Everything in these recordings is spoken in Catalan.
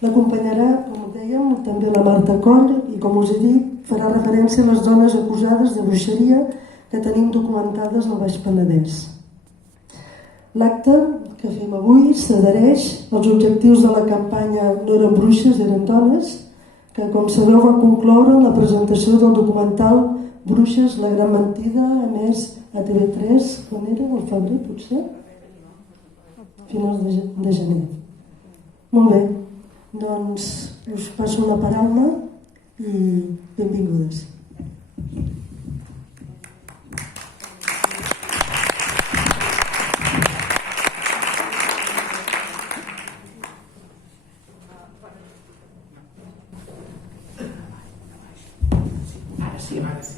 L'acompanyarà, com dèiem, també la Marta Coll i, com us he dit, farà referència a les dones acusades de bruixeria que tenim documentades al Baix Penedès. L'acte que fem avui s'adhereix als objectius de la campanya No eren bruixes, eren dones, que, com sabeu, va concloure la presentació del documental Bruixes, la gran mentida, emès a TV3, quan era? Al febrer, potser? Finals de gener. Molt bé, doncs us passo la paraula i benvingudes.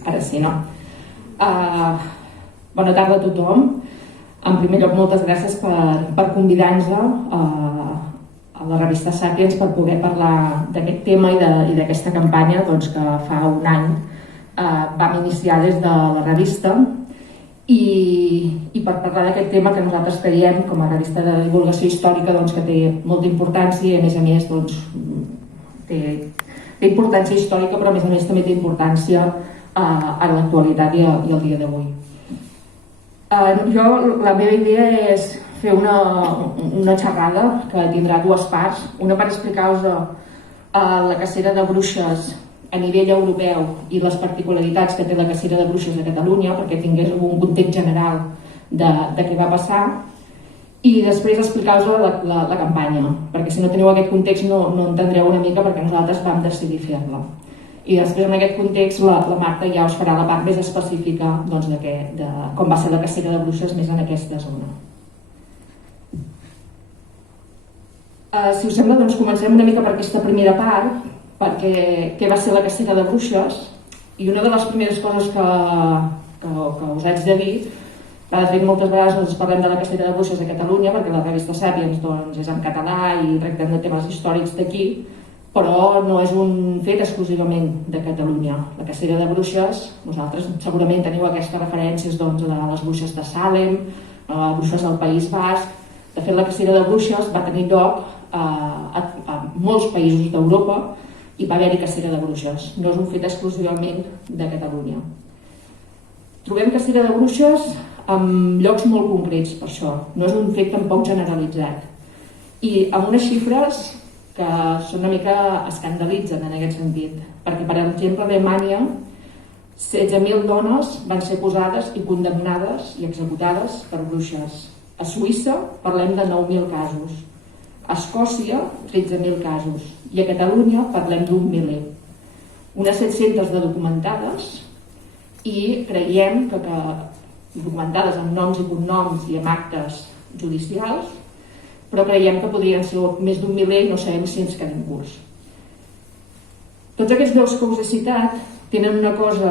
Ara sí, no? Bona tarda a tothom. En primer lloc, moltes gràcies per convidar-nos a la revista Sàpiens per poder parlar d'aquest tema i d'aquesta campanya que fa un any vam iniciar des de la revista i per parlar d'aquest tema que nosaltres creiem com a revista de divulgació històrica que té molta importància i a més té importància històrica, però a més també té importància a l'actualitat i al dia d'avui. La meva idea és fer una xerrada que tindrà dues parts. Una per explicar-vos la cacera de bruixes a nivell europeu i les particularitats que té la cacera de bruixes a Catalunya, perquè tingués un context general de què va passar, i després explicar-vos la campanya, perquè si no teniu aquest context no entendreu una mica perquè nosaltres vam decidir fer-la. I després en aquest context la Marta ja us farà la part més específica de com va ser la cacera de bruixes més en aquesta zona. Si us sembla, comencem una mica per aquesta primera part, perquè què va ser la cacera de bruixes, i una de les primeres coses que us haig de dir, de fet moltes vegades parlem de la cacera de bruixes a Catalunya perquè la revista Sàpiens és en català i tractem de temes històrics d'aquí, però no és un fet exclusivament de Catalunya. La cacera de bruixes, vosaltres segurament teniu aquestes referències de les bruixes de Salem, bruixes del País Basc. De fet, la cacera de bruixes va tenir lloc a molts països d'Europa i va haver-hi cacera de bruixes. No és un fet exclusivament de Catalunya. Trobem cacera de bruixes en llocs molt concrets, per això. No és un fet tampoc generalitzat. I amb unes xifres que són una mica escandalitzen en aquest sentit, perquè per exemple a Alemanya 16.000 dones van ser acusades i condemnades i executades per bruixes. A Suïssa parlem de 9.000 casos, a Escòcia 13.000 casos i a Catalunya parlem d'un miler. Unes 700 de documentades i creiem que documentades amb noms i cognoms i amb actes judicials, però creiem que podrien ser més d'un miler i no sabem si ens quedem curts. Tots aquests llocs que us he citat tenen una cosa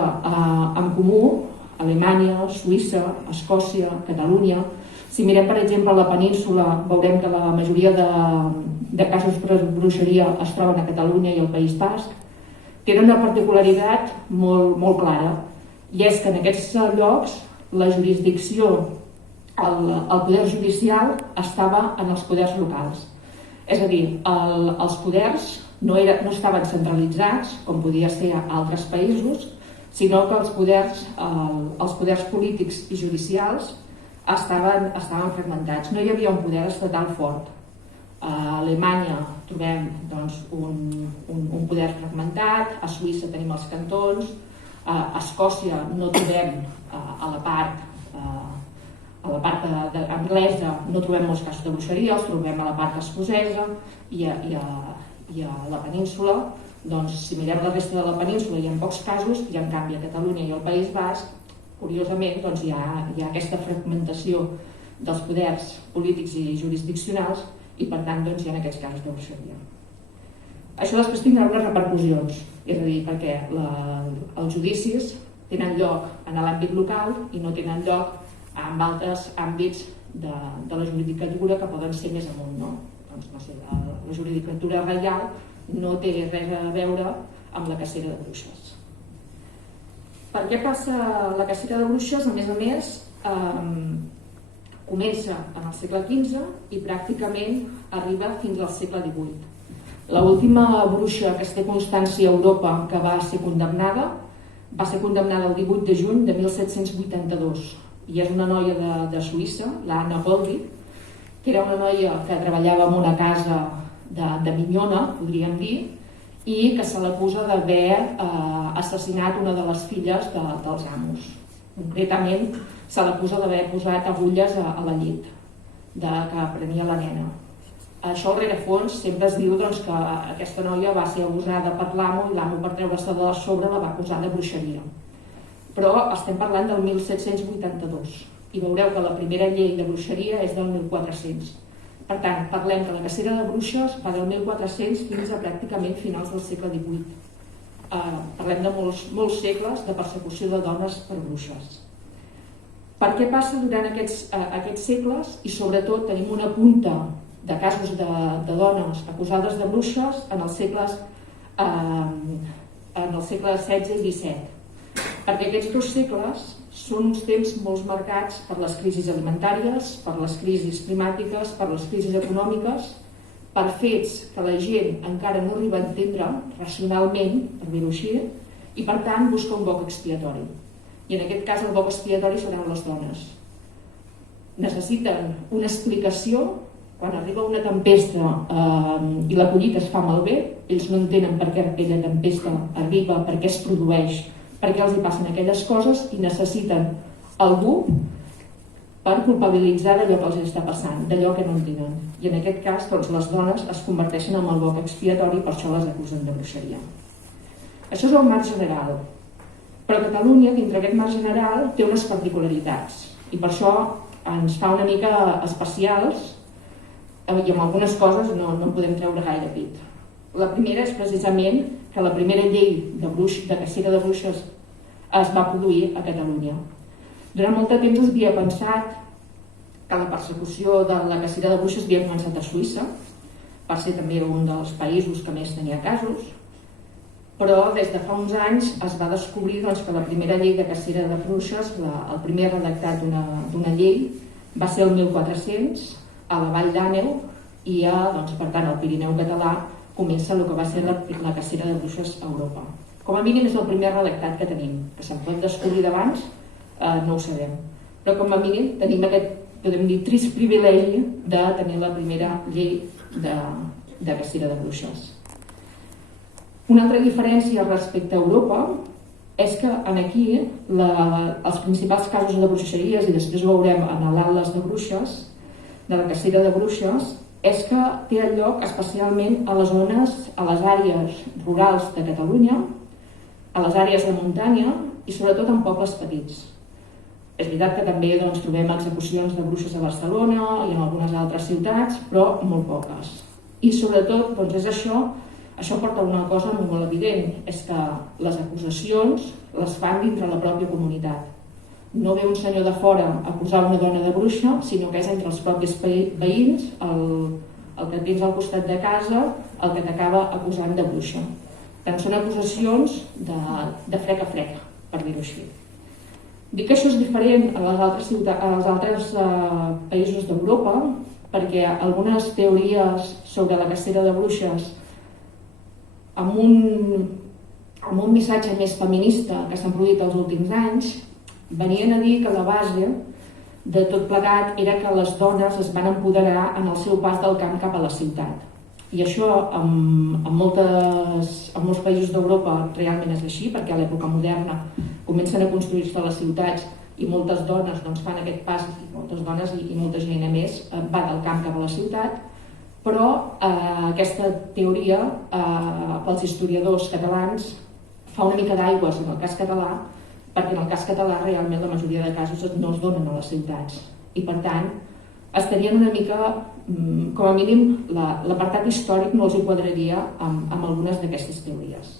en comú: Alemanya, Suïssa, Escòcia, Catalunya. Si mirem, per exemple, la península, veurem que la majoria de casos per bruixeria es troben a Catalunya i al País Basc. Tenen una particularitat molt clara, i és que en aquests llocs la jurisdicció, el poder judicial estava en els poders locals. És a dir, els poders no estaven centralitzats, com podia ser a altres països, sinó que els poders polítics i judicials estaven fragmentats. No hi havia un poder estatal fort. A Alemanya trobem un poder fragmentat, a Suïssa tenim els cantons, a Escòcia no trobem a la part anglesa no trobem molts casos de bruixeria, els trobem a la part escocesa i a la península. Si mirem la resta de la península hi ha pocs casos, i en canvi a Catalunya i al País Basc, curiosament, hi ha aquesta fragmentació dels poders polítics i jurisdiccionals i per tant hi ha aquests casos de bruixeria. Això després tindrà unes repercussions, és a dir, perquè els judicis tenen lloc en l'àmbit local i no tenen lloc en altres àmbits de la judicatura que poden ser més amunt. La judicatura reial no té res a veure amb la cacera de bruixes. Per què passa la cacera de bruixes? A més, comença en el segle XV i pràcticament arriba fins al segle XVIII. L'última bruixa que es té constància a Europa que va ser condemnada el 18 de juny de 1782 i és una noia de Suïssa, l'Anna Goldig, que era una noia que treballava en una casa de minyona, podríem dir, i que se l'acusa d'haver assassinat una de les filles dels amos. Concretament, se l'acusa d'haver posat agulles a la llet que prenia la nena. Això al rerefons sempre es diu que aquesta noia va ser abusada per l'amo i l'amo per treure-se de sobre la va acusar de bruixeria. Però estem parlant del 1782 i veureu que la primera llei de bruixeria és del 1400. Per tant, parlem que la cacera de bruixes va del 1400 fins a pràcticament finals del segle XVIII. Parlem de molts segles de persecució de dones per bruixes. Per què passa durant aquests segles? I sobretot tenim una punta de casos de dones acusades de bruixes en els segles XVI i XVII. Perquè aquests dos segles són uns temps molt marcats per les crisis alimentàries, per les crisis climàtiques, per les crisis econòmiques, per fets que la gent encara no arriba a entendre racionalment, per dir-ho així, i per tant busca un boc expiatori. I en aquest cas el boc expiatori seran les dones. Necessiten una explicació. Quan arriba una tempesta i la collita es fa malbé, ells no entenen per què aquella tempesta arriba, per què es produeix, per què els hi passen aquelles coses i necessiten algú per culpabilitzar d'allò que els està passant, d'allò que no entenen. I en aquest cas, les dones es converteixen en el boc expiatori i per això les acusen de bruixeria. Això és el marc general. Però Catalunya, dintre aquest marc general, té unes particularitats i per això ens fa una mica especials i amb algunes coses no en podem treure gaire pit. La primera és precisament que la primera llei de cacera de bruixes es va produir a Catalunya. Durant molt de temps es havia pensat que la persecució de la cacera de bruixes havia començat a Suïssa, per ser també un dels països que més tenia casos, però des de fa uns anys es va descobrir que la primera llei de cacera de bruixes, el primer redactat d'una llei, va ser el 1400, a la Vall d'Àneu i per tant al Pirineu català comença el que va ser la cacera de bruixes a Europa. Com a mínim és el primer redactat que tenim, que se'n pot descobrir d'abans, no ho sabem, però com a mínim tenim aquest, podem dir, trist privilegi de tenir la primera llei de cacera de bruixes. Una altra diferència respecte a Europa és que aquí els principals casos de bruixeries, i després ho veurem en l'Atles de bruixes, de la cacera de bruixes, és que té lloc especialment a les zones, a les àrees rurals de Catalunya, a les àrees de muntanya i sobretot en pobles petits. És veritat que també trobem execucions de bruixes a Barcelona i en algunes altres ciutats, però molt poques. I sobretot és això porta una cosa molt evident, és que les acusacions les fan dintre la pròpia comunitat. No ve un senyor de fora a acusar una dona de bruixa, sinó que és entre els propis veïns, el que tens al costat de casa, el que t'acaba acusant de bruixa. Tant són acusacions de frec a frec, per dir-ho així. Dic que això és diferent als altres països d'Europa, perquè algunes teories sobre la cacera de bruixes amb un missatge més feminista que s'han produït els últims anys venien a dir que la base de tot plegat era que les dones es van empoderar en el seu pas del camp cap a la ciutat. I això en molts països d'Europa realment és així, perquè a l'època moderna comencen a construir-se les ciutats i moltes dones fan aquest pas, moltes dones i molta gent a més va del camp cap a la ciutat, però aquesta teoria pels historiadors catalans fa una mica d'aigües en el cas català, perquè en el cas català realment la majoria de casos no es donen a les ciutats i per tant estarien una mica, com a mínim l'apartat històric no els hi quadraria amb algunes d'aquestes teories.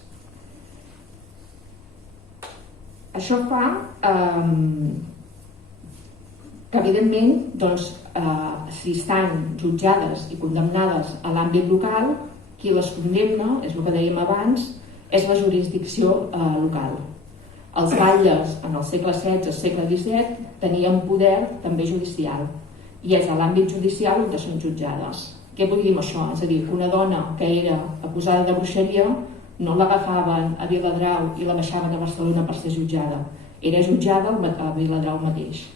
Això fa que evidentment si estan jutjades i condemnades a l'àmbit local, qui les condemna, és el que dèiem abans, és la jurisdicció local. Els batlles en el segle XVI, segle XVII, tenien poder també judicial i és a l'àmbit judicial on són jutjades. Què vull dir amb això? És a dir, una dona que era acusada de bruixeria no l'agafaven a Viladrau i la baixaven a Barcelona per ser jutjada. Era jutjada a Viladrau mateix.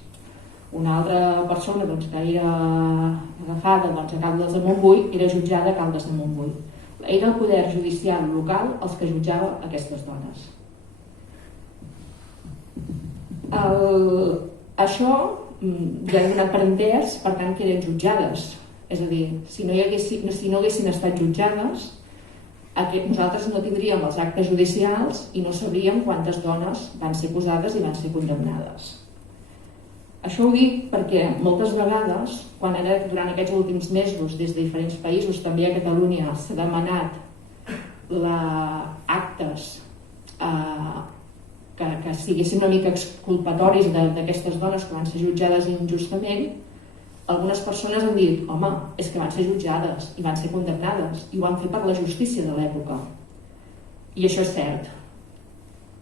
Una altra persona que era agafada a Caldes de Montbui era jutjada a Caldes de Montbui. Era el poder judicial local els que jutjava aquestes dones. Això ja he donat per entès, per tant, que eren jutjades. És a dir, si no haguessin estat jutjades, nosaltres no tindríem els actes judicials i no sabríem quantes dones van ser acusades i van ser condemnades. Això ho dic perquè moltes vegades, durant aquests últims mesos, des de diferents països, també a Catalunya, s'ha demanat actes que siguessin una mica exculpatoris d'aquestes dones que van ser jutjades injustament. Algunes persones han dit, home, és que van ser jutjades i van ser condemnades i ho van fer per la justícia de l'època. I això és cert.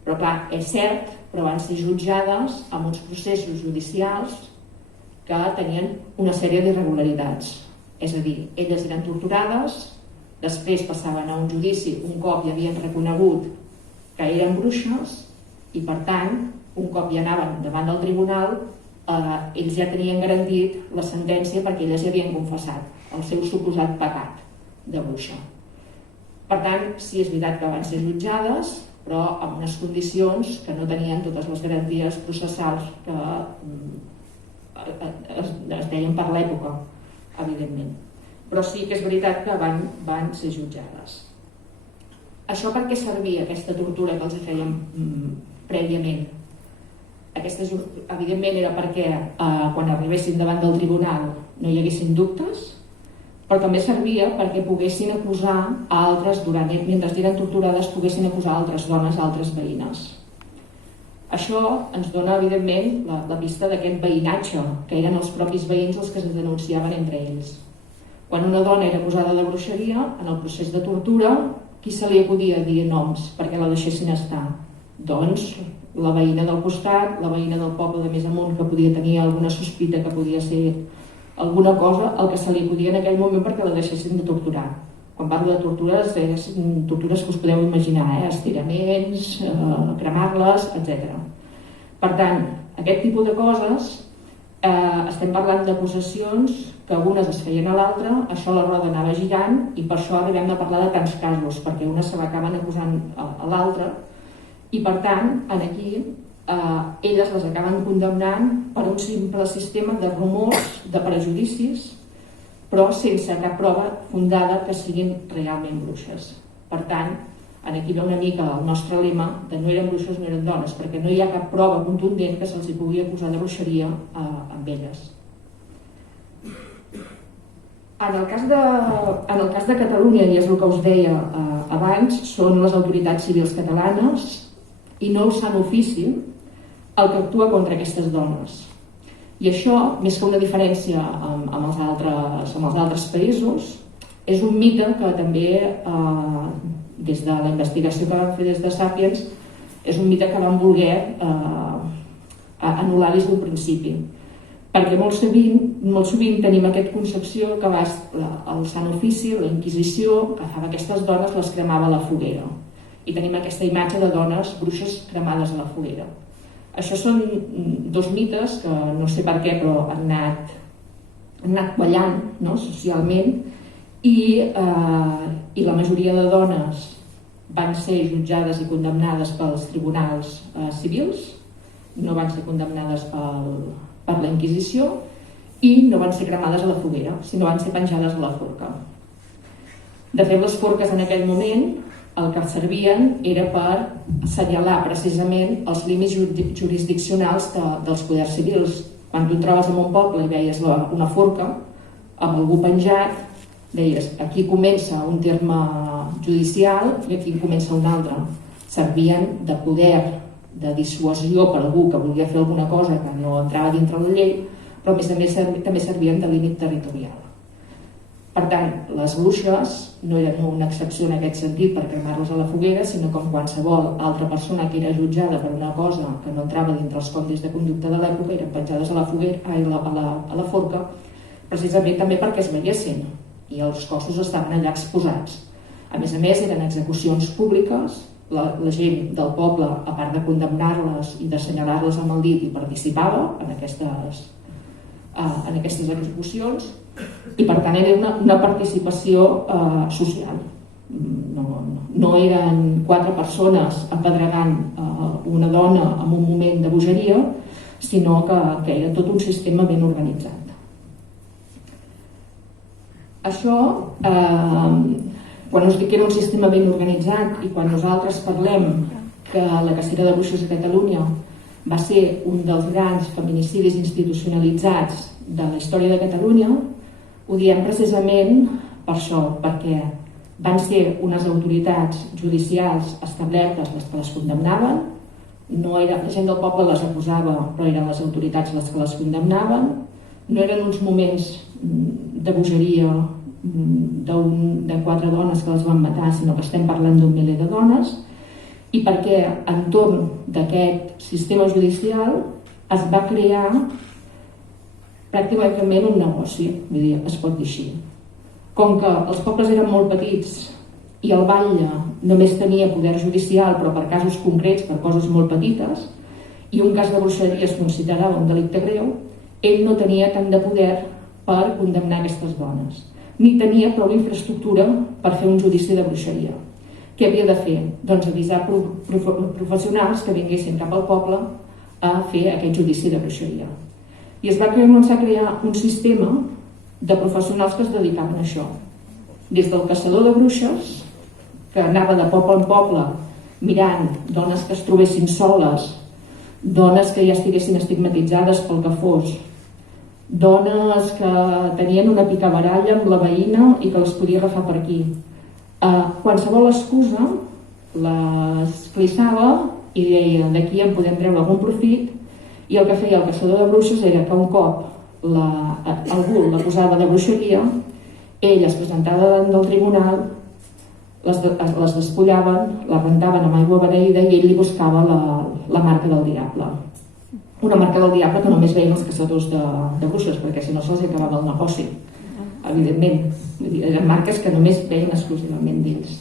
Però clar, és cert, però van ser jutjades amb uns processos judicials que tenien una sèrie d'irregularitats. És a dir, elles eren torturades, després passaven a un judici un cop ja havien reconegut que eren bruixes i per tant, un cop ja anaven davant del tribunal, ells ja tenien garantit la sentència perquè elles ja havien confessat el seu suposat pecat de bruixa. Per tant, sí, és veritat que van ser jutjades, però amb unes condicions que no tenien totes les garanties processals que es deien per l'època, evidentment. Però sí que és veritat que van ser jutjades. Això per què servia, aquesta tortura que els fèiem prèviament? Evidentment era perquè quan arribessin davant del tribunal no hi haguessin dubtes, però també servia perquè poguessin acusar a altres, mentre eren torturades, poguessin acusar altres dones, altres veïnes. Això ens dona, evidentment, la pista d'aquest veïnatge, que eren els propis veïns els que es denunciaven entre ells. Quan una dona era acusada de bruixeria, en el procés de tortura, qui se li acudia dir noms perquè la deixessin estar? Doncs la veïna del costat, la veïna del poble de més amunt que podia tenir alguna sospita que podia ser alguna cosa, el que se li acudia en aquell moment perquè la deixessin de torturar. Quan parlo de tortures, tortures que us podeu imaginar, estiraments, cremar-les, etc. Per tant, aquest tipus de coses, estem parlant d'acusacions que algunes es feien a l'altra, això la roda anava girant i per això arribem a parlar de tants casos, perquè una se l'acaben acusant a l'altra i per tant, aquí elles les acaben condemnant per un simple sistema de rumors, de prejudicis, però sense cap prova fundada que siguin realment bruixes. Per tant, aquí ve una mica el nostre lema de no eren bruixes, no eren dones, perquè no hi ha cap prova contundent que se'ls pugui acusar de bruixeria amb elles. En el cas de Catalunya, i és el que us deia abans, són les autoritats civils catalanes i no el Sant Ofici el que actua contra aquestes dones. I això, més que una diferència amb els altres països, és un mite que també, des de la investigació que vam fer des de Sàpiens, és un mite que vam voler anul·lar des d'un principi. Perquè molt sovint tenim aquesta concepció que el Sant Ofici, la Inquisició, que agafava aquestes dones, les cremava a la foguera. I tenim aquesta imatge de dones bruixes cremades a la foguera. Això són dos mites que no sé per què, però han anat quallant socialment i la majoria de dones van ser jutjades i condemnades pels tribunals civils, no van ser condemnades per la Inquisició i no van ser cremades a la foguera, sinó van ser penjades a la forca. De fet, les forques en aquell moment el que servien era per assenyalar precisament els límits jurisdiccionals dels poders civils. Quan tu entraves en un poble i veies una forca amb algú penjat, deies aquí comença un terme judicial i aquí comença un altre. Servien de poder de dissuasió per algú que volia fer alguna cosa que no entrava dintre la llei, però a més també servien de límit territorial. Per tant, les bruixes no eren una excepció en aquest sentit per cremar-les a la foguera, sinó com qualsevol altra persona que era jutjada per una cosa que no entrava dintre els codis de conducta de l'època, eren penjades a la forca, precisament també perquè es veiessin i els cossos estaven allà exposats. A més, eren execucions públiques, la gent del poble, a part de condemnar-les i d'assenyalar-les amb el dit, hi participava en aquestes execucions, i per tant era una participació social. No eren 4 persones apedregant una dona en un moment de bogeria, sinó que era tot un sistema ben organitzat. Això, quan us dic que era un sistema ben organitzat i quan nosaltres parlem que la cacera de bruixes a Catalunya va ser un dels grans feminicidis institucionalitzats de la història de Catalunya, ho diem precisament per això, perquè van ser unes autoritats judicials establertes les que les condemnaven, la gent del poble les acusava, però eren les autoritats les que les condemnaven, no eren uns moments de bogeria de 4 dones que les van matar, sinó que estem parlant d'un miler de dones, i perquè entorn d'aquest sistema judicial es va crear pràcticament un negoci, es pot dir així. Com que els pobles eren molt petits i el batlle només tenia poder judicial, però per casos concrets, per coses molt petites, i un cas de bruixeria es considerava un delicte greu, ell no tenia tant de poder per condemnar aquestes dones, ni tenia prou infraestructura per fer un judici de bruixeria. Què havia de fer? Doncs avisar professionals que vinguessin cap al poble a fer aquest judici de bruixeria. I es va començar a crear un sistema de professionals que es dedicaven a això. Des del caçador de bruixes, que anava de poble en poble mirant dones que es trobessin soles, dones que ja estiguessin estigmatitzades pel que fos, dones que tenien una picabaralla amb la veïna i que les podia agafar per aquí. Qualsevol excusa les clissava i deia d'aquí en podem treure algun profit, i el que feia el caçador de bruixes era que un cop algú l'acusava de bruixeria, ell es presentava davant del tribunal, les despullaven, les rentaven amb aigua beneïda i ell li buscava la marca del diable. Una marca del diable que només veien els caçadors de bruixes, perquè si no se'ls acabava el negoci, evidentment. Eren marques que només veien exclusivament d'ells.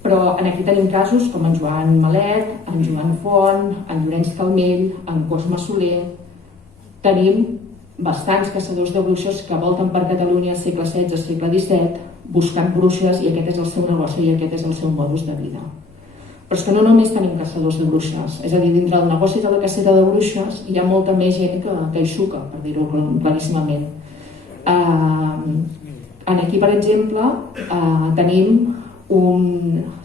Però aquí tenim casos com en Joan Malet, en Joan Font, en Llorenç Calmell, en Cosme Soler. Tenim bastants caçadors de bruixes que volten per Catalunya segle XVI, segle XVII, buscant bruixes, i aquest és el seu negoci i aquest és el seu modus de vida. Però és que no només tenim caçadors de bruixes, és a dir, dintre del negoci de la cacera de bruixes hi ha molta més gent que hi xuca, per dir-ho claríssimament. Aquí, per exemple, tenim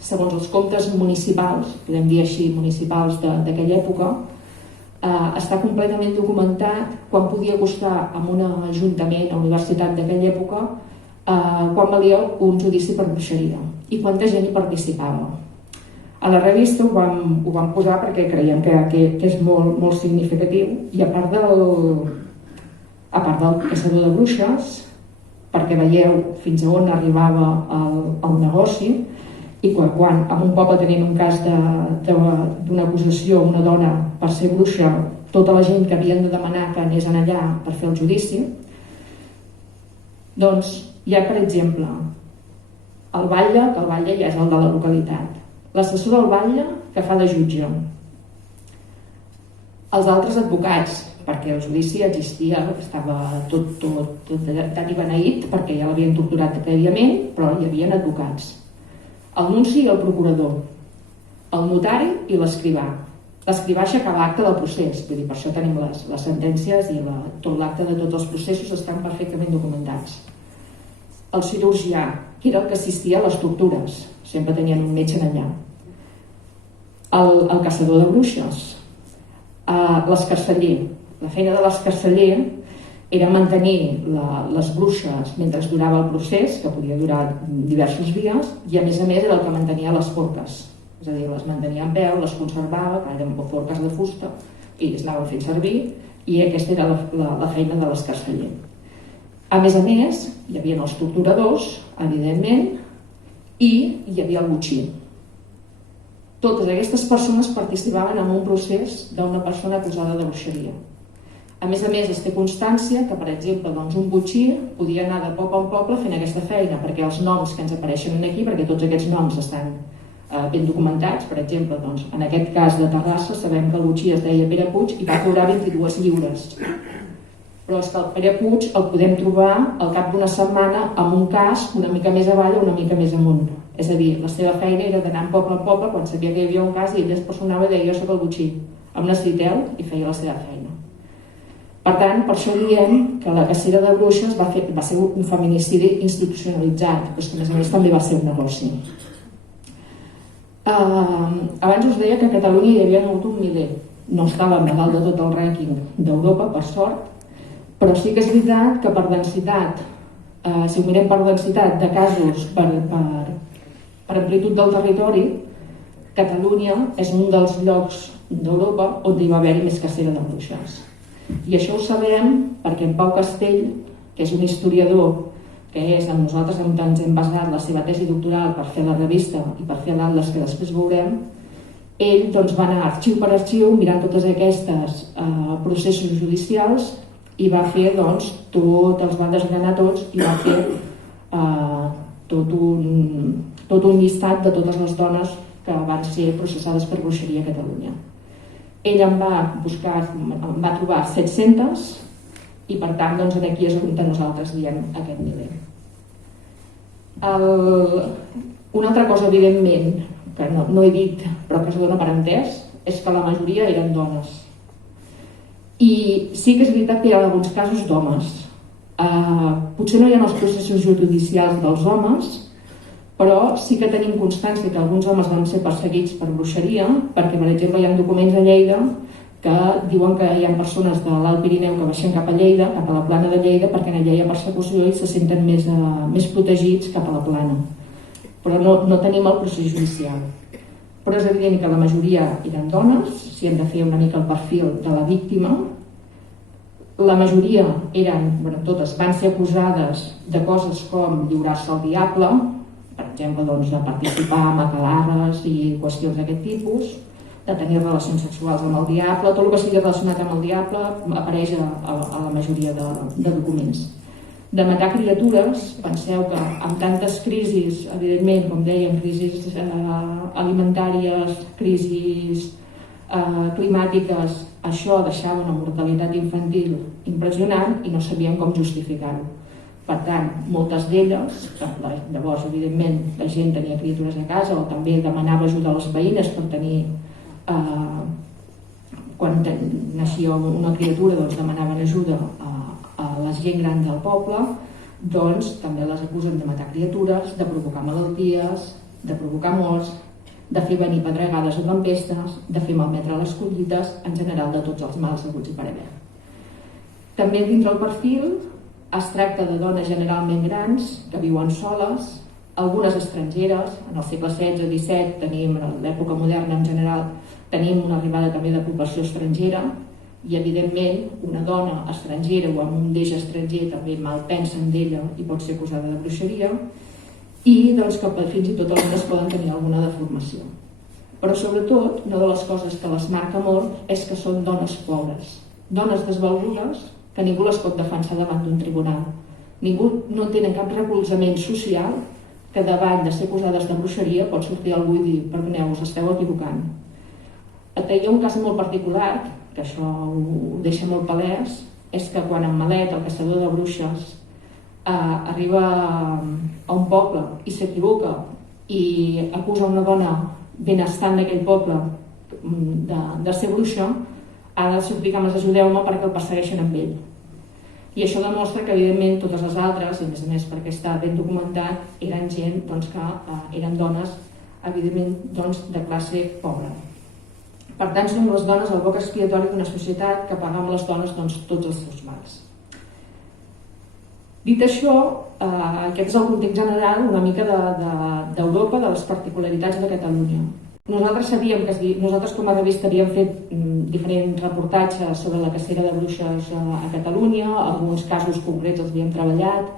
segons els comptes municipals, podem dir així, municipals d'aquella època, està completament documentat quan podia costar a un ajuntament, a una universitat d'aquella època, quan valia un judici per bruixeria i quanta gent hi participava. A la revista ho vam posar perquè creiem que és molt significatiu, i a part del caçador de bruixes, perquè veieu fins a on arribava el negoci, i quan en un poble tenim un cas d'una acusació a una dona per ser bruixa, tota la gent que havien de demanar que anés allà per fer el judici, doncs hi ha, per exemple, el batlle, que el batlle ja és el de la localitat, l'assessor del batlle que fa de jutge, els altres advocats, perquè el judici existia, estava tot dat i beneït, perquè ja l'havien torturat prèviament, però hi havia advocats. El nunci i el procurador, el notari i l'escrivà. L'escrivà aixecava l'acte del procés, vull dir, per això tenim les sentències i tot l'acte de tots els processos estan perfectament documentats. El cirurgià, que era el que assistia a les tortures, sempre tenien un metge allà. El caçador de bruixes, l'escarceller. La feina de l'escarceller era mantenir les bruixes mentre durava el procés, que podia durar diversos dies, i a més era el que mantenia les forques, és a dir, les mantenia en peu, les conservava, que eren forques de fusta, i les anaven fent servir, i aquesta era la feina de l'escarceller. A més, hi havia els torturadors, evidentment, i hi havia el botxí. Totes aquestes persones participaven en un procés d'una persona acusada de bruixeria. A més, es té constància que, per exemple, un botxí podia anar de poble en poble fent aquesta feina, perquè els noms que ens apareixen aquí, perquè tots aquests noms estan ben documentats, per exemple, en aquest cas de Terrassa sabem que el botxí es deia Pere Puig i va cobrar 22 lliures. Però és que el Pere Puig el podem trobar al cap d'una setmana amb un casc una mica més avall o una mica més amunt. És a dir, la seva feina era d'anar en poble quan sabia que hi havia un cas i ell es personava i deia jo soc el botxí, em necessiteu, i feia la seva feina. Per tant, per això diem que la cacera de bruixes va ser un feminicidi institucionalitzat, però que a més també va ser un negoci. Abans us deia que a Catalunya hi havia hagut un miler. No estàvem a dalt de tot el rànquing d'Europa, per sort, però sí que és veritat que per densitat, si ho mirem per densitat de casos per amplitud del territori, Catalunya és un dels llocs d'Europa on hi va haver-hi més cacera de bruixes. I això ho sabem perquè en Pau Castell, que és un historiador que és amb nosaltres on ens hem basat la seva tesi doctoral per fer la revista i per fer l'atles que després veurem, ell va anar arxiu per arxiu mirant totes aquestes processos judicials i va fer els va desgranar tots i va fer tot un llistat de totes les dones que van ser processades per bruixeria a Catalunya. Ell en va trobar 700 i per tant aquí és on nosaltres diem aquest miler. Una altra cosa evidentment que no he dit però que es dona per entès és que la majoria eren dones i sí que és veritat que hi ha alguns casos d'homes. Potser no hi ha els processos judicials dels homes, però sí que tenim constància que alguns homes van ser perseguits per bruixeria perquè, per exemple, hi ha documents a Lleida que diuen que hi ha persones de l'Alt Pirineu que baixen cap a Lleida, cap a la plana de Lleida, perquè allà hi ha persecució i se senten més protegits cap a la plana. Però no tenim el procés judicial. Però és evident que la majoria eren dones, si hem de fer una mica el perfil de la víctima. La majoria totes van ser acusades de coses com lliurar-se al diable, per exemple, de participar en aquelarres i qüestions d'aquest tipus, de tenir relacions sexuals amb el diable, tot el que sigui relacionat amb el diable apareix a la majoria de documents. De matar criatures, penseu que amb tantes crisis, evidentment, com dèiem, crisis alimentàries, crisis climàtiques, això deixava una mortalitat infantil impressionant i no sabien com justificar-ho. Per tant, moltes d'elles, llavors, evidentment, la gent tenia criatures a casa o també demanava ajuda a les veïnes per tenir, quan naixia una criatura, demanaven ajuda a la gent gran del poble, també les acusen de matar criatures, de provocar malalties, de provocar morts, de fer venir pedregades o tempestes, de fer malmetre les collites, en general de tots els mals haguts i per haver. També dintre el perfil es tracta de dones generalment grans que viuen soles, algunes estrangeres. En el segle XVI-XVII tenim, en l'època moderna en general, tenim una arribada també de població estrangera i evidentment una dona estrangera o amb un deix estranger també mal pensen d'ella i pot ser acusada de bruixeria i que fins i tot algunes poden tenir alguna deformació. Però sobretot, una de les coses que les marca molt és que són dones pobres, dones desvalgudes que ningú les pot defensar davant d'un tribunal. No tenen cap recolzament social que davant de ser acusades de bruixeria pot sortir algú i dir perdoneu, us esteu equivocant. Hi ha un cas molt particular, que això ho deixa molt palès, és que quan en Malet, el caçador de bruixes, arriba a un poble i s'equivoca i acusa una dona benestant d'aquell poble de ser bruixa, ha de suplicar més ajudeu-me perquè el persegueixen amb ell. I això demostra que, evidentment, totes les altres, i a més perquè està ben documentat, eren gent que eren dones, evidentment, de classe pobra. Per tant, són les dones el boc expiatori d'una societat que paga amb les dones tots els seus mals. Dit això, aquest és el context general una mica d'Europa, de les particularitats de Catalunya. Nosaltres com a revista havíem fet diferents reportatges sobre la cacera de bruixes a Catalunya, alguns casos concrets els havíem treballat,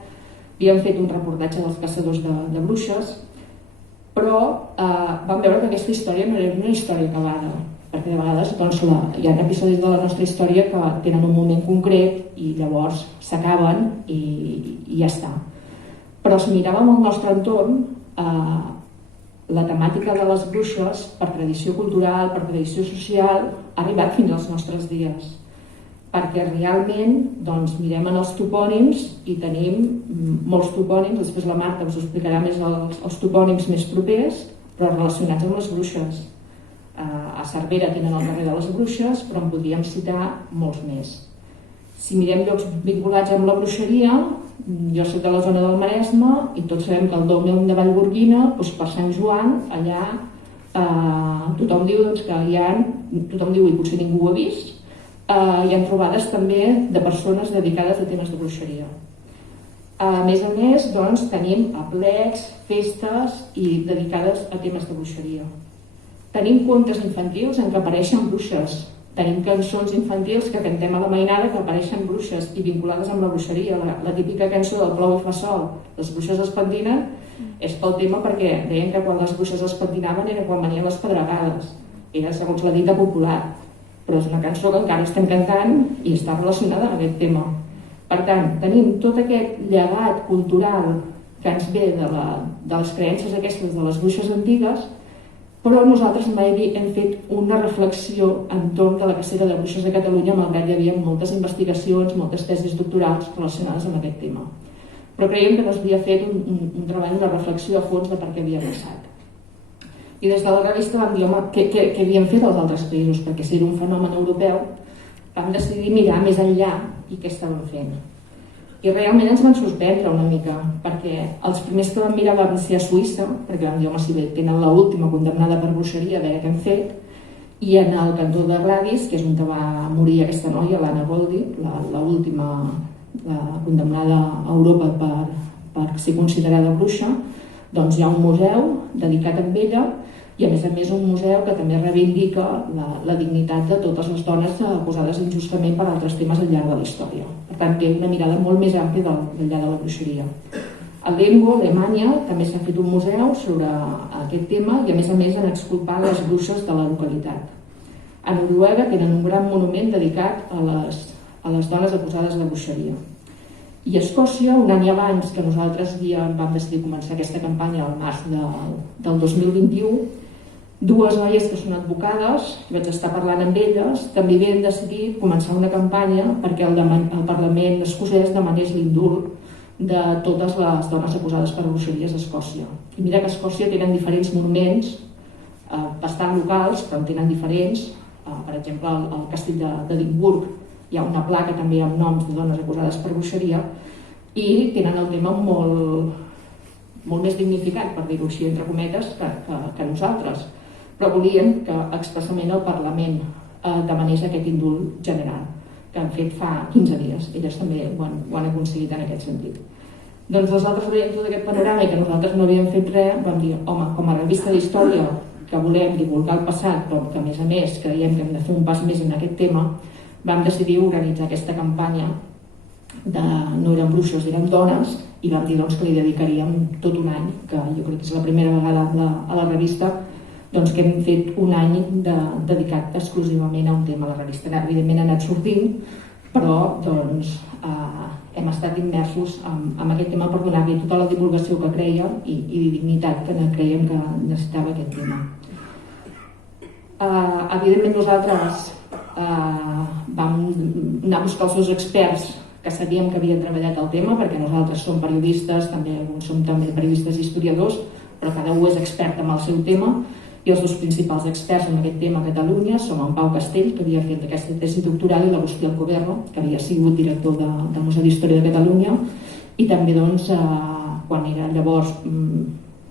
havíem fet un reportatge dels caçadors de bruixes, però vam veure que aquesta història no era una història acabada. perquè de vegades doncs, hi ha episodis de la nostra història que tenen un moment concret i llavors s'acaben i ja està. Però si miràvem el nostre entorn, la temàtica de les bruixes, per tradició cultural, per tradició social, ha arribat fins als nostres dies. Perquè realment doncs, mirem en els topònims i tenim molts topònims, després la Marta us explicarà més els topònims més propers, però relacionats amb les bruixes. A Cervera tenen el carrer de les Bruixes, però en podríem citar molts més. Si mirem llocs vinculats amb la bruixeria, jo soc de la zona del Maresme i tots sabem que el Dolmen de Vallgorguina, doncs per Sant Joan, allà tothom diu doncs, que hi ha, tothom diu i potser ningú ho ha vist, hi ha trobades també de persones dedicades a temes de bruixeria. A més, doncs, tenim aplecs, festes i dedicades a temes de bruixeria. Tenim contes infantils en què apareixen bruixes. Tenim cançons infantils que cantem a la mainada que apareixen bruixes i vinculades amb la bruixeria. La típica cançó del Plou i fa sol, les bruixes es pentinen, és pel tema perquè deien que quan les bruixes es pentinaven era quan venien les pedregades. Era segons la dita popular. Però és una cançó que encara estem cantant i està relacionada amb aquest tema. Per tant, tenim tot aquest llegat cultural que ens ve de les creences aquestes de les bruixes antigues, però nosaltres mai hem fet una reflexió entorn de la cacera de bruixes a Catalunya, malgrat hi havia moltes investigacions, moltes tesis doctorals relacionades amb aquest tema. Però creiem que no s'havia fet un treball de reflexió a fons de per què havia passat. I des de la revista vam dir, home, què havien fet els altres països? Perquè si era un fenomen europeu, vam decidir mirar més enllà i què estaven fent. I realment ens van sorprendre una mica, perquè els primers que vam mirar van ser a Suïssa, perquè vam dir, home, si bé tenen l'última condemnada per bruixeria, a veure què han fet, i en el cantó de Gladys, que és on va morir aquesta noia, l'Anna Goldi, l'última condemnada a Europa per ser considerada bruixa, doncs hi ha un museu dedicat a ella, i a més un museu que també reivindica la dignitat de totes les dones acusades injustament per altres temes al llarg de la història. Per tant, té una mirada molt més àmplia del llarg de la bruixeria. A Lemgo, a Alemanya, també s'ha fet un museu sobre aquest tema i a més han exculpat les bruixes de la localitat. A Noruega tenen un gran monument dedicat a les dones acusades de bruixeria. I a Escòcia, un any abans que nosaltres vam decidir començar aquesta campanya al març del 2021, dues noies que són advocades, vaig estar parlant amb elles, també havien decidit començar una campanya perquè el Parlament escocès demanés l'indult de totes les dones acusades per bruixeries a Escòcia. I mira que a Escòcia tenen diferents monuments, bastant locals, però en tenen diferents. Per exemple, al castell d'Edimburg hi ha una placa també amb noms de dones acusades per bruixeria i tenen el tema molt més dignificat, per dir-ho així, entre cometes, que nosaltres. Però volien que expressament el Parlament demanés aquest indult general, que han fet fa 15 dies. Elles també ho han aconseguit en aquest sentit. Doncs nosaltres veiem tot aquest panorama i que nosaltres no havíem fet res, vam dir, home, com a revista d'història que volem divulgar el passat, però que a més creiem que hem de fer un pas més en aquest tema, vam decidir organitzar aquesta campanya de no eren bruixes, eren dones, i vam dir doncs, que li dedicaríem tot un any, que jo crec que és la primera vegada a la revista doncs, que hem fet un any dedicat exclusivament a un tema. La revista evidentment ha anat sortint, però doncs, hem estat immersos en aquest tema per donar-li tota la divulgació que creiem i dignitat que creiem que necessitava aquest tema. Evidentment nosaltres vam anar a buscar els dos experts que sabíem que havien treballat el tema, perquè nosaltres som periodistes, també alguns som també periodistes i historiadors, però cada un és expert en el seu tema, i els dos principals experts en aquest tema a Catalunya som en Pau Castell, que havia fet aquesta tesi doctoral, i l'Agustí Alcoberro, que havia sigut director del Museu d'Història de Catalunya, i també doncs, quan era llavors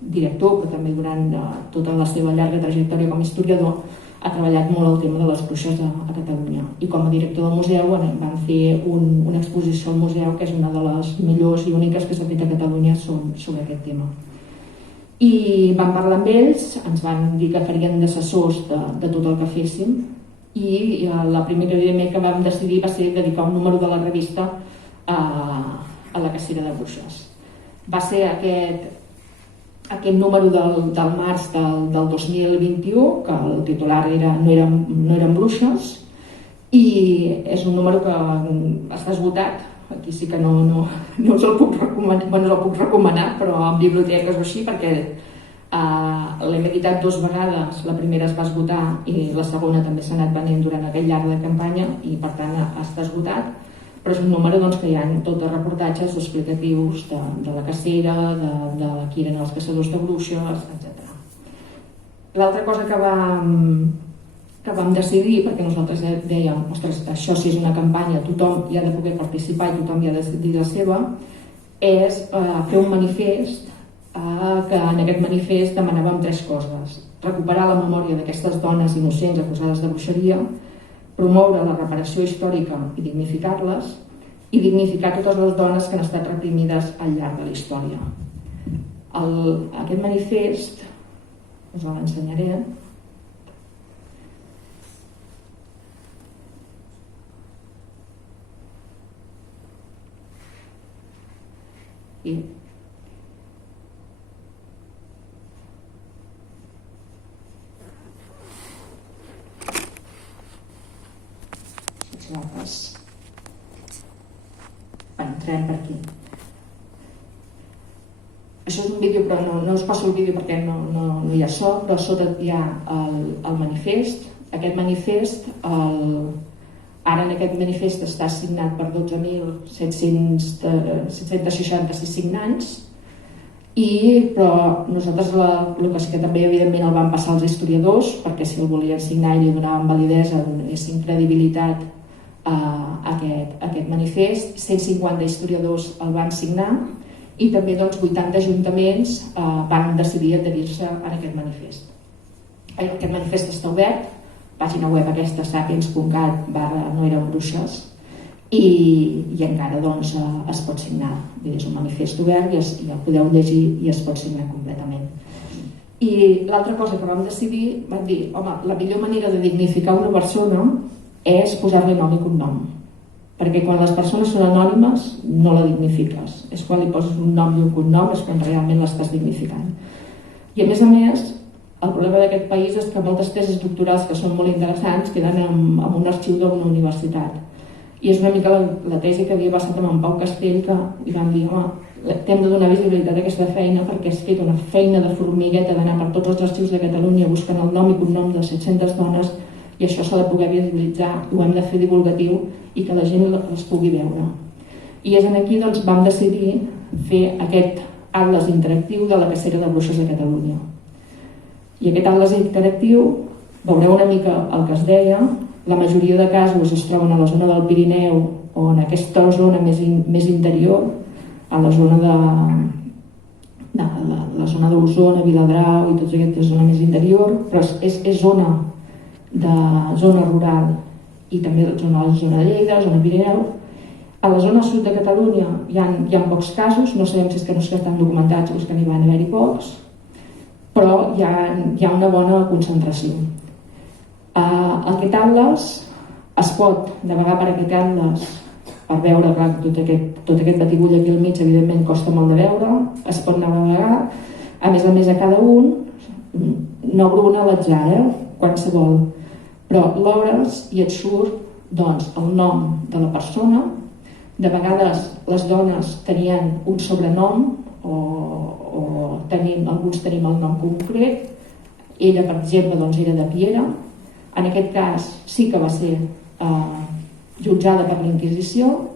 director, però també durant tota la seva llarga trajectòria com a historiador, ha treballat molt el tema de les bruixes a Catalunya. I com a director del museu van fer una exposició al museu que és una de les millors i úniques que s'ha fet a Catalunya sobre aquest tema. I vam parlar amb ells, ens van dir que farien d'assessors de tot el que féssim, i la primera evidentment que vam decidir va ser dedicar un número de la revista a la cacera de bruixes. Va ser aquest aquest número del març del 2021, que el titular no eren bruixes, i és un número que està esgotat. Aquí sí que no us el puc recomanar, bueno, el puc recomanar, però en biblioteques o així, perquè l'hem editat 2 vegades. La primera es va esgotar i la segona també s'ha anat venent durant aquest llarg de campanya i per tant està esgotat, però és un número que hi ha tots els reportatges explicatius de la cacera, de qui eren els caçadors de bruixes, etc. L'altra cosa que vam decidir, perquè nosaltres dèiem, ostres, això si és una campanya tothom hi ha de poder participar i tothom hi ha de dir la seva, és fer un manifest, que en aquest manifest demanàvem 3 coses: recuperar la memòria d'aquestes dones innocents acusades de bruixeria, promoure la reparació històrica i dignificar-les, i dignificar totes les dones que han estat reprimides al llarg de la història. Aquest manifest us l'ensenyaré. I entrem per aquí. Això és un vídeo, però no us passo el vídeo perquè no hi ha so, però sota hi ha el manifest. Aquest manifest, ara en aquest manifest està signat per 12.766 signants, però nosaltres el que sí que també evidentment el vam passar als historiadors, perquè si el volien signar i li donaven validesa, donessin credibilitat a aquest manifest. 150 historiadors el van signar i també 80 ajuntaments van decidir adherir-se a aquest manifest. Aquest manifest està obert, pàgina web aquesta sapiens.cat/noerenbruixes, i encara es pot signar. És un manifest obert i el podeu llegir i es pot signar completament. I l'altra cosa que vam decidir, vam dir, home, la millor manera de dignificar una persona és posar-li nom i cognom, perquè quan les persones són anònimes no la dignifiques, és quan li poses un nom i un cognom, és quan realment l'estàs dignificant. I a més, el problema d'aquest país és que moltes tesis doctorals que són molt interessants queden en un arxiu d'una universitat, i és una mica la tesi que havia passat amb en Pau Castell, que li van dir, home, hem de donar visibilitat a aquesta feina perquè has fet una feina de formigueta d'anar per tots els arxius de Catalunya buscant el nom i cognom de 700 dones, i això s'ha de poder visibilitzar, ho hem de fer divulgatiu i que la gent les pugui veure. I és aquí vam decidir fer aquest atles interactiu de la cacera de bruixes de Catalunya. I aquest atles interactiu, veureu una mica el que es deia, la majoria de casos es troben a la zona del Pirineu o en aquesta zona més interior, a la zona d'Osona, Viladrau i tota aquesta zona més interior, però és zona rural i també zona de Lleida, zona Pirineu. A la zona sud de Catalunya hi ha pocs casos, no sabem si és que no estan documentats o és que n'hi van haver-hi pocs, però hi ha una bona concentració. Aquest atles es pot navegar per aquest atles per veure, clar, tot aquest batibull aquí al mig evidentment costa molt de veure, es pot navegar, a més a cada un, n'obro un a l'atzar, qualsevol, però l'obres i et surt el nom de la persona. De vegades les dones tenien un sobrenom o alguns tenim el nom concret. Ella, per exemple, era de Piera. En aquest cas sí que va ser jutjada per la Inquisició,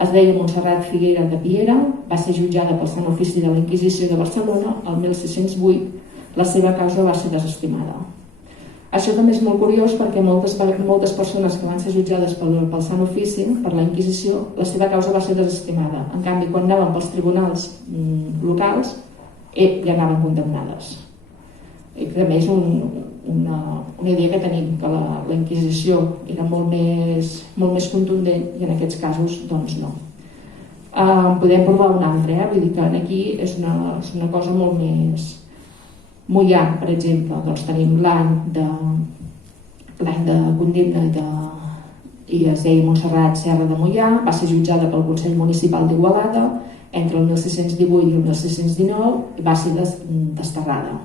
es deia Montserrat Figuera de Piera, va ser jutjada pel Sant Ofici de la Inquisició de Barcelona. El 1608 la seva causa va ser desestimada. Això també és molt curiós perquè moltes persones que van ser jutjades pel Sant Ofici, per la Inquisició, la seva causa va ser desestimada. En canvi, quan anaven pels tribunals locals, ja anaven condemnades. I també és una idea que tenim, que la Inquisició era molt més contundent i en aquests casos doncs no. Podem provar un altre, vull dir que aquí és una cosa molt més... Moià, per exemple, doncs tenim l'any de condemna i es deia Montserrat Serra de Moià, va ser jutjada pel Consell Municipal d'Igualada entre el 1618 i el 1619 i va ser desterrada.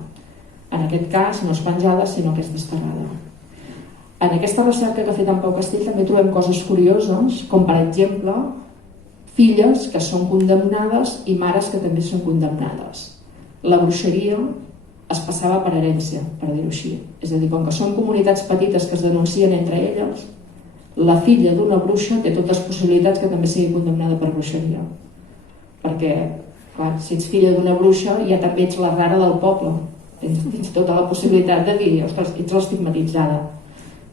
En aquest cas no és penjada, sinó que és desterrada. En aquesta recerca que ha fet en Pau Castell també trobem coses curioses, com per exemple filles que són condemnades i mares que també són condemnades. La bruixeria es passava per herència, per dir-ho així. És a dir, com que són comunitats petites que es denuncien entre elles, la filla d'una bruixa té totes les possibilitats que també sigui condemnada per bruixeria. Perquè, clar, si ets filla d'una bruixa ja també ets la rara del poble. Tens tota la possibilitat de dir, ostres, ets l'estigmatitzada.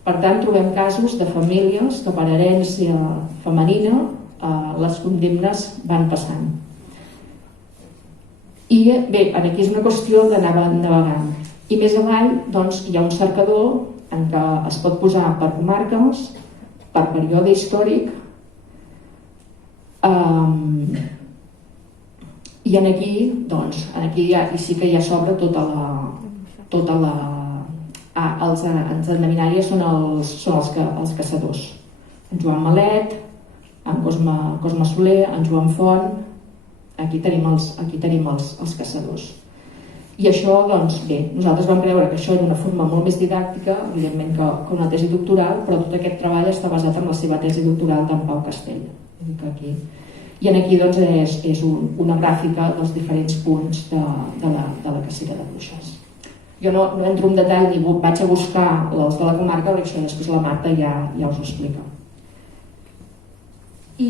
Per tant, trobem casos de famílies que per herència femenina les condemnes van passant. I bé, aquí és una qüestió d'anar navegant. I més avall doncs, hi ha un cercador en què es pot posar per comarques, per període històric, i aquí, doncs, sí que ja s'obre tota la els endevinaris són els caçadors. En Joan Malet, en Cosme Soler, en Joan Font, aquí tenim els caçadors. I això, doncs bé, nosaltres vam creure que això era una forma molt més didàctica, evidentment que una tesi doctoral, però tot aquest treball està basat en la seva tesi doctoral d'en Pau Castell. I aquí doncs, és una gràfica dels diferents punts de la cacera de bruixes. Jo no entro en detall ni vaig a buscar els de la comarca, perquè això després la Marta ja us ho explica. I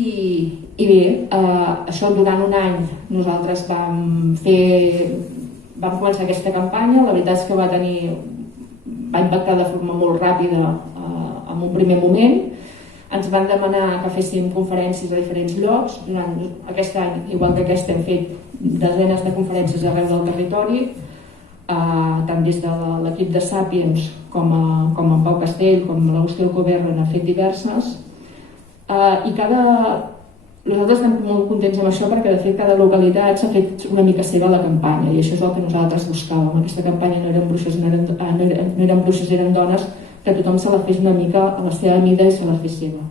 bé, això durant un any nosaltres vam començar aquesta campanya. La veritat és que va impactar de forma molt ràpida en un primer moment. Ens van demanar que féssim conferències a diferents llocs. Durant aquest any, igual que aquest, hem fet desenes de conferències arreu del territori, tant des de l'equip de Sàpiens com en Pau Castell, com l'Agustí Alcoverra n'ha fet diverses. Nosaltres estem molt contents amb això perquè de fet cada localitat s'ha fet una mica seva la campanya i això és el que nosaltres buscàvem. Aquesta campanya no eren bruixes, eren dones, que tothom se la fes una mica a la seva mida i se la fes seva.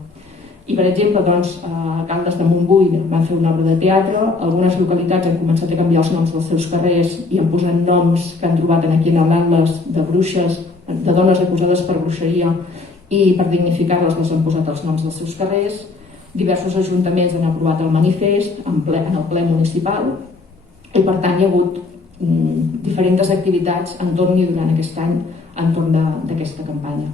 I per exemple, a Caldes de Montbui van fer una obra de teatre, algunes localitats han començat a canviar els noms dels seus carrers i han posat noms que han trobat aquí en l'Atles de bruixes, de dones acusades per bruixeria, i per dignificar-les han posat els noms dels seus carrers. Diversos ajuntaments han aprovat el manifest en el ple municipal i per tant hi ha hagut diferents activitats entorn i durant aquest any entorn d'aquesta campanya.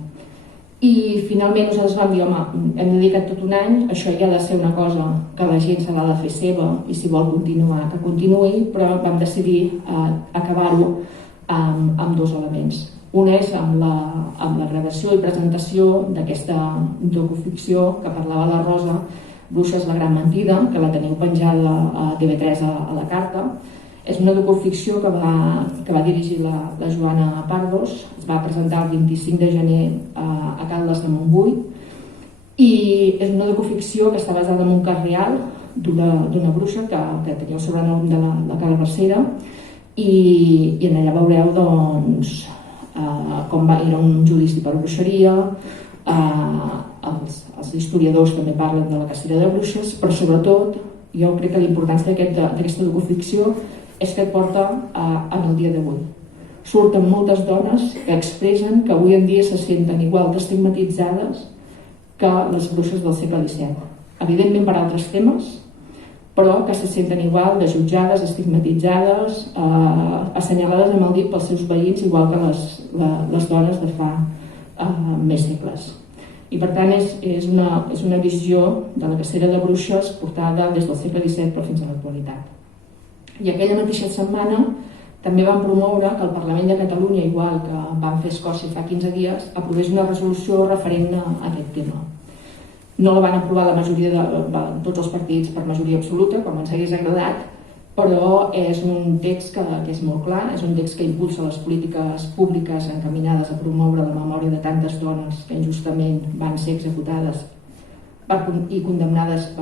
I finalment nosaltres vam dir, home, hem dedicat tot un any, això ja ha de ser una cosa que la gent se l'ha de fer seva i si vol continuar, que continuï, però vam decidir acabar-ho amb dos elements. Un és amb la gravació i presentació d'aquesta docuficció que parlava la Rosa, Bruixes, la gran mentida, que la teniu penjada a TV3 a la carta. És una docuficció que va dirigir la Joana Pardos, es va presentar el 25 de gener a Caldes de Montbui i és una docuficció que està basada en un cas real d'una bruixa que tenia el sobrenom de la Calabassera i en allà veureu doncs com era un judici per bruixeria. Els historiadors també parlen de la cacera de bruixes, però sobretot jo crec que la importància d'aquesta docuficció és que et porta en el dia d'avui. Surten moltes dones que expressen que avui en dia se senten igual d'estigmatitzades que les bruixes del segle XVII. Evidentment per altres temes, però que se senten igual de jutjades, estigmatitzades, assenyalades amb el dit pels seus veïns, igual que les dones de fa més segles. I per tant és una visió de la cacera de bruixes portada des del segle XVII però fins a l'actualitat. I aquella mateixa setmana també van promoure que el Parlament de Catalunya, igual que van fer a Escòcia fa 15 dies, aprovés una resolució referent a aquest tema. No la van aprovar la majoria de tots els partits per majoria absoluta, com ens hagués agradat, però és un text que és molt clar, és un text que impulsa les polítiques públiques encaminades a promoure la memòria de tantes dones que injustament van ser executades i condemnades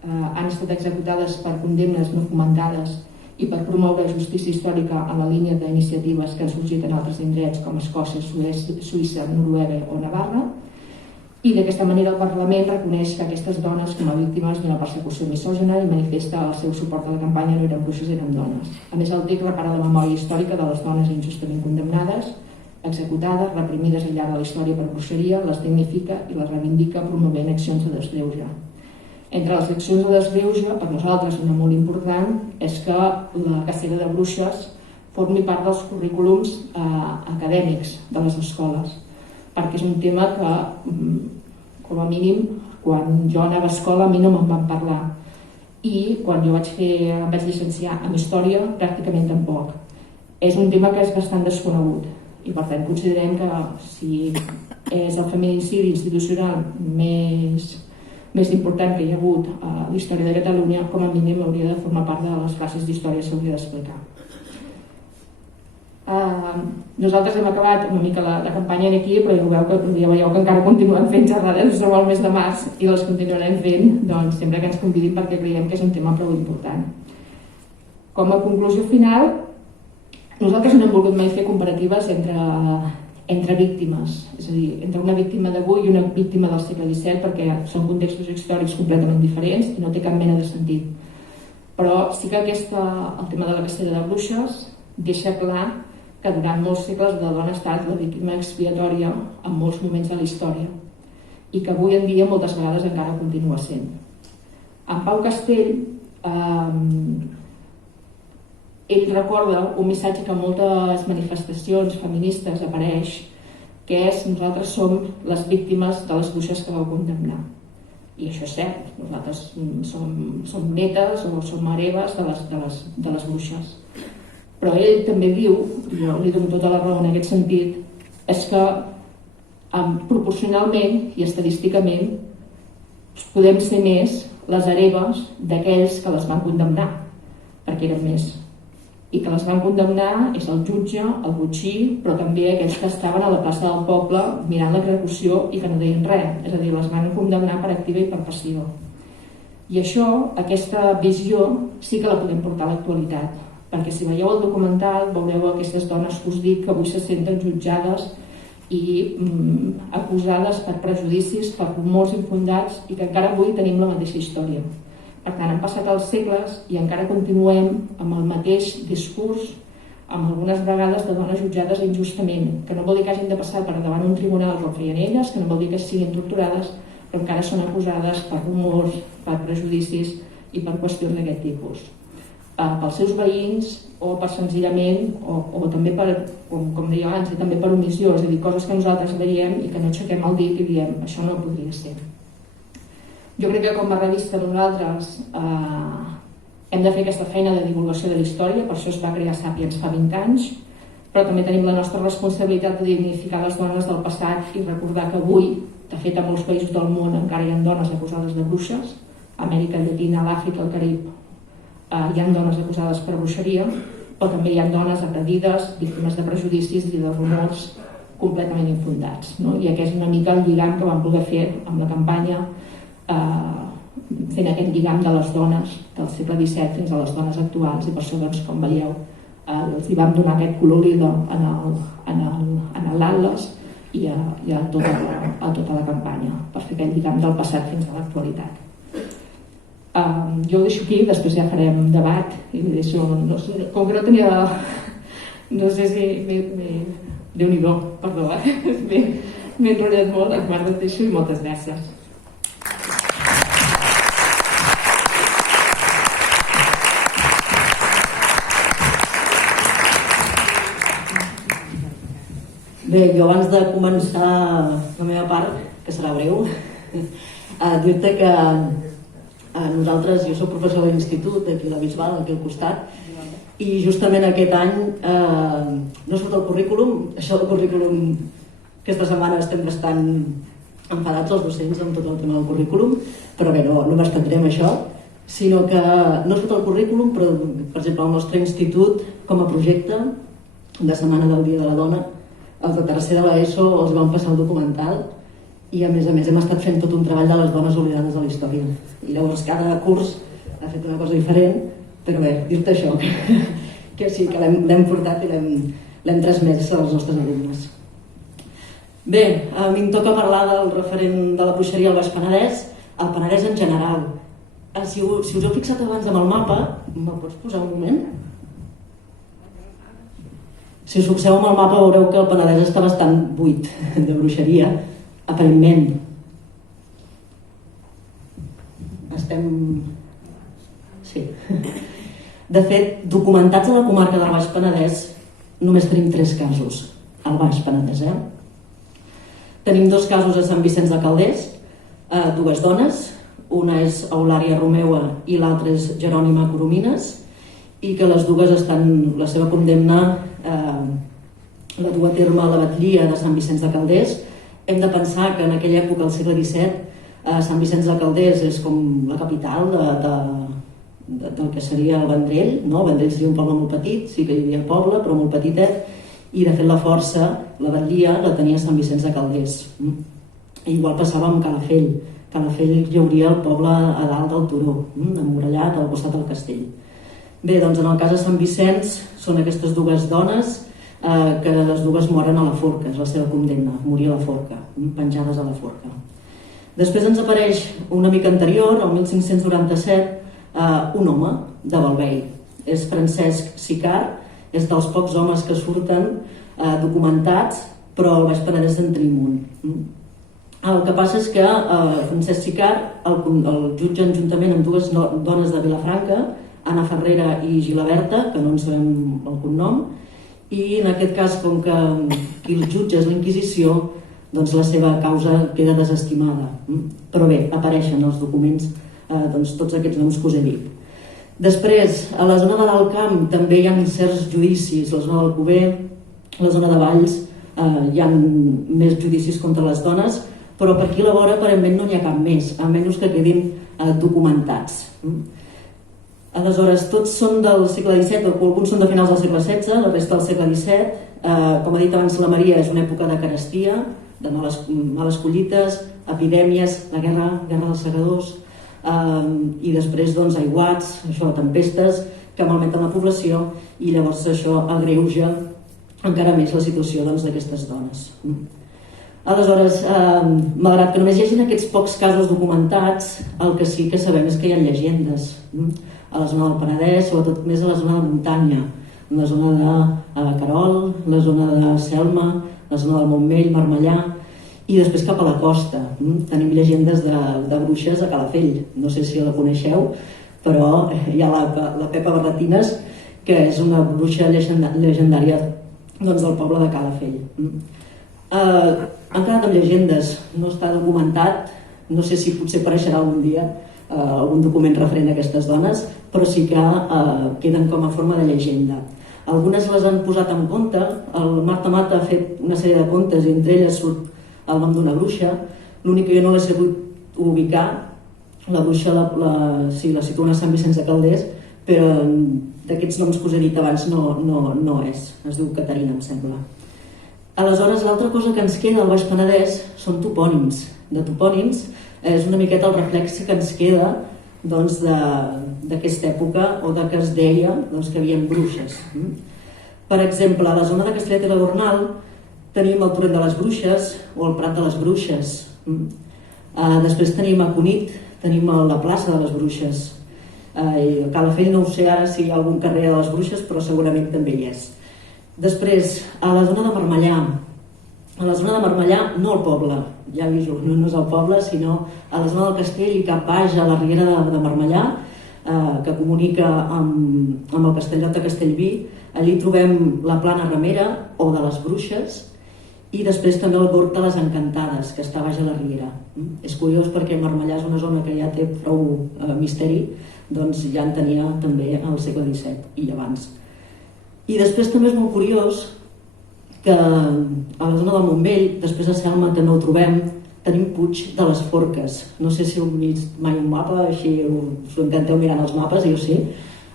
han estat executades per condemnes no fomentades i per promoure justícia històrica en la línia d'iniciatives que han sorgit en altres indrets com Escòcia, Suïssa, Noruega o Navarra. i d'aquesta manera el Parlament reconeix que aquestes dones com a víctimes d'una persecució misògina i manifesta el seu suport a la campanya No eren bruixes, eren dones. A més, el text repara la memòria històrica de les dones injustament condemnades, executades, reprimides al llarg de la història per bruixeria, les dignifica i les reivindica promovent accions de desgreuge. Entre les accions de desgreuge, per nosaltres una molt important, és que la cacera de bruixes formi part dels currículums acadèmics de les escoles, perquè és un tema que, com a mínim, quan jo anava a escola a mi no me'n van parlar, i quan jo em vaig llicenciar en Història pràcticament tampoc. És un tema que és bastant desconegut i per tant considerem que si és el feminicidi institucional més important que hi ha hagut a la història de Catalunya, com a mínim hauria de formar part de les classes d'història, s'hauria d'explicar. Nosaltres hem acabat una mica la campanya aquí, però ja veieu que encara continuem fent xerrades, som al mes de març i les continuarem fent sempre que ens convidin perquè creiem que és un tema prou important. Com a conclusió final, nosaltres no hem volgut mai fer comparatives entre víctimes, és a dir, entre una víctima d'avui i una víctima del segle XVII, perquè són contextos històrics completament diferents i no té cap mena de sentit. Però sí que el tema de la cacera de bruixes deixa clar que durant molts segles la dona ha estat la víctima expiatòria en molts moments de la història i que avui en dia moltes vegades encara continua sent. En Pau Castell ell recorda un missatge que en moltes manifestacions feministes apareix, que és: nosaltres som les víctimes de les bruixes que vau condemnar. I això és cert, nosaltres som netes o som hereves de les bruixes. Però ell també diu, i jo li dono tota la raó en aquest sentit, és que proporcionalment i estadísticament podem ser més les hereves d'aquells que les van condemnar, perquè eren més. I que les van condemnar és el jutge, el botxí, però també aquells que estaven a la plaça del poble mirant l'execució i que no deien res, és a dir, les van condemnar per activa i per passiva. I això, aquesta visió, sí que la podem portar a l'actualitat, perquè si veieu el documental veureu aquestes dones que us dic que avui se senten jutjades i acusades per prejudicis, per rumors infundats i que encara avui tenim la mateixa història. Per tant, han passat els segles i encara continuem amb el mateix discurs, amb algunes vegades de dones jutjades injustament, que no vol dir que hagin de passar per davant un tribunal que ho feien elles, que no vol dir que siguin torturades, però encara són acusades per rumors, per prejudicis i per qüestions d'aquest tipus. Pels seus veïns o per senzillament, o també per, com deia abans, també per omissió, és a dir, coses que nosaltres veiem i que no aixequem el dit i diem això no podria ser. Jo crec que com a revista nosaltres hem de fer aquesta feina de divulgació de la història, per això es va crear Sàpiens fa 20 anys, però també tenim la nostra responsabilitat de dignificar les dones del passat i recordar que avui, de fet a molts països del món encara hi ha dones acusades de bruixes, a Amèrica Llatina, l'Àfrica, el Carib, hi ha dones acusades per bruixeria, però també hi ha dones agredides, víctimes de prejudicis i de rumors completament infundats. I aquest és una mica el lligam que vam poder fer amb la campanya, fent aquest lligam de les dones del segle XVII fins a les dones actuals, i per això, com veieu, els hi vam donar aquest color lila en l'atles i a tota la campanya, per fer aquest lligam del passat fins a l'actualitat. Jo ho deixo aquí, després ja farem debat i li deixo, no sé, com que no tenia, no sé si Déu-n'hi-do, perdó, m'he enrotllat molt, et deixo i moltes gràcies. Bé, jo abans de començar la meva part, que serà breu, dir-te que nosaltres, jo soc professor de l'institut aquí a la Bisbal, aquí al costat, i justament aquest any no surt el currículum. Això del currículum, aquesta setmana estem bastant enfadats els docents amb tot el tema del currículum, però bé, no m'estendré amb això, sinó que no surt el currículum, però per exemple al nostre institut, com a projecte de Setmana del Dia de la Dona, els de tercer de l'ESO els van passar el documental i a més hem estat fent tot un treball de les dones oblidades de la història. I llavors cada curs ha fet una cosa diferent, però bé, dir-te això, que sí, que l'hem portat i l'hem transmès als nostres alumnes. Bé, a mi em toca parlar del referent de la bruixeria al Baix Penedès, al Penedès en general. Si us heu fixat abans amb el mapa, me'l pots posar un moment? Si us fixeu amb el mapa veureu que el Penedès està bastant buit de bruixeria, aparentment. Sí. De fet, documentats a la comarca del Baix Penedès, només tenim 3 casos al Baix Penedès. Tenim 2 casos a Sant Vicenç de Calders, 2 dones, una és Eulària Romeua i l'altra és Jerònima Coromines, i que les dues la seva condemna la du a terme a la batllia de Sant Vicenç de Calders. Hem de pensar que en aquella època, al segle XVII, Sant Vicenç de Calders és com la capital del que seria el Vendrell, no? El Vendrell seria un poble molt petit, sí que hi havia poble, però molt petitet, i de fet la força, la batllia, la tenia Sant Vicenç de Calders. Igual passava amb Calafell. Calafell hi hauria el poble a dalt del turó, emmurallat al costat del castell. Bé, doncs en el cas de Sant Vicenç són aquestes 2 dones que les dues moren a la forca, és la seva condemna, morir a la forca, penjades a la forca. Després ens apareix una mica anterior, el 1597, un home de Balvei. És Francesc Sicard, és dels pocs homes que surten documentats, però al Baix Penedès en tenim un. El que passa és que Francesc Sicard el jutgen juntament amb 2 dones de Vilafranca, Anna Ferrera i Gilaberta, que no en sabem el cognom, i en aquest cas, com que qui el jutja és la Inquisició, doncs la seva causa queda desestimada. Però bé, apareixen els documents tots aquests noms que us he dit. Després, a la zona de l'Alt Camp també hi ha certs judicis, la zona d'Alcover, la zona de Valls, hi ha més judicis contra les dones, però per aquí a la vora aparentment no n'hi ha cap més, a menys que quedin documentats. Aleshores, tots són del segle XVII, alguns són de finals del segle XVI, la resta del segle XVII. Com ha dit abans la Maria, és una època de carestia, de males collites, epidèmies, la guerra dels segadors, i després aiguats, tempestes que malmeten la població, i llavors això agreuja encara més la situació d'aquestes dones. Aleshores, malgrat que només hi hagi aquests pocs casos documentats, el que sí que sabem és que hi ha llegendes a la zona del Penedès, sobretot més a la zona de muntanya, la zona de Querol, la zona de Selma, la zona del Montmell, Marmellà, i després cap a la costa. Tenim llegendes de bruixes a Calafell, no sé si la coneixeu, però hi ha la Pepa Barretines, que és una bruixa llegendària del poble de Calafell. Han quedat amb llegendes, no està documentat, no sé si potser apareixerà algun dia algun document referent a aquestes dones, però sí que queden com a forma de llegenda. Algunes les han posat en compte, el Marta Mata ha fet una sèrie de contes i entre elles surt el nom d'una bruixa, l'únic que jo no l'he sabut ubicar, la bruixa la situa a Sant Vicenç de Calders, però d'aquests noms que us he dit abans no és, es diu Caterina, em sembla. Aleshores, l'altra cosa que ens queda al Baix Penedès són topònims. De topònims és una miqueta el reflex que ens queda d'aquesta època o que es deia que hi havia bruixes. Per exemple, a la zona de Castellet i la Gornal tenim el Torrent de les Bruixes o el Prat de les Bruixes. Després tenim a Cunit, tenim la plaça de les Bruixes. A Calafell no ho sé ara si hi ha algun carrer de les Bruixes, però segurament també hi és. Després, a la zona de Marmellà. A la zona de Marmellà, no al poble, ja aviso, no és al poble, sinó a la zona del castell i cap baix a la riera de Marmellà, que comunica amb el castellot de Castellví. Allí trobem la plana ramera o de les Bruixes i després també el Gorg de les Encantades, que està baix a la riera. És curiós perquè Marmellà és una zona que ja té prou misteri, doncs ja en tenia també al segle XVII i abans. I després també és molt curiós que a la zona del Montmell, després a Selma també ho trobem, tenim Puig de les Forques. No sé si heu vist mai un mapa, així us ho intenteu mirant els mapes, jo sí.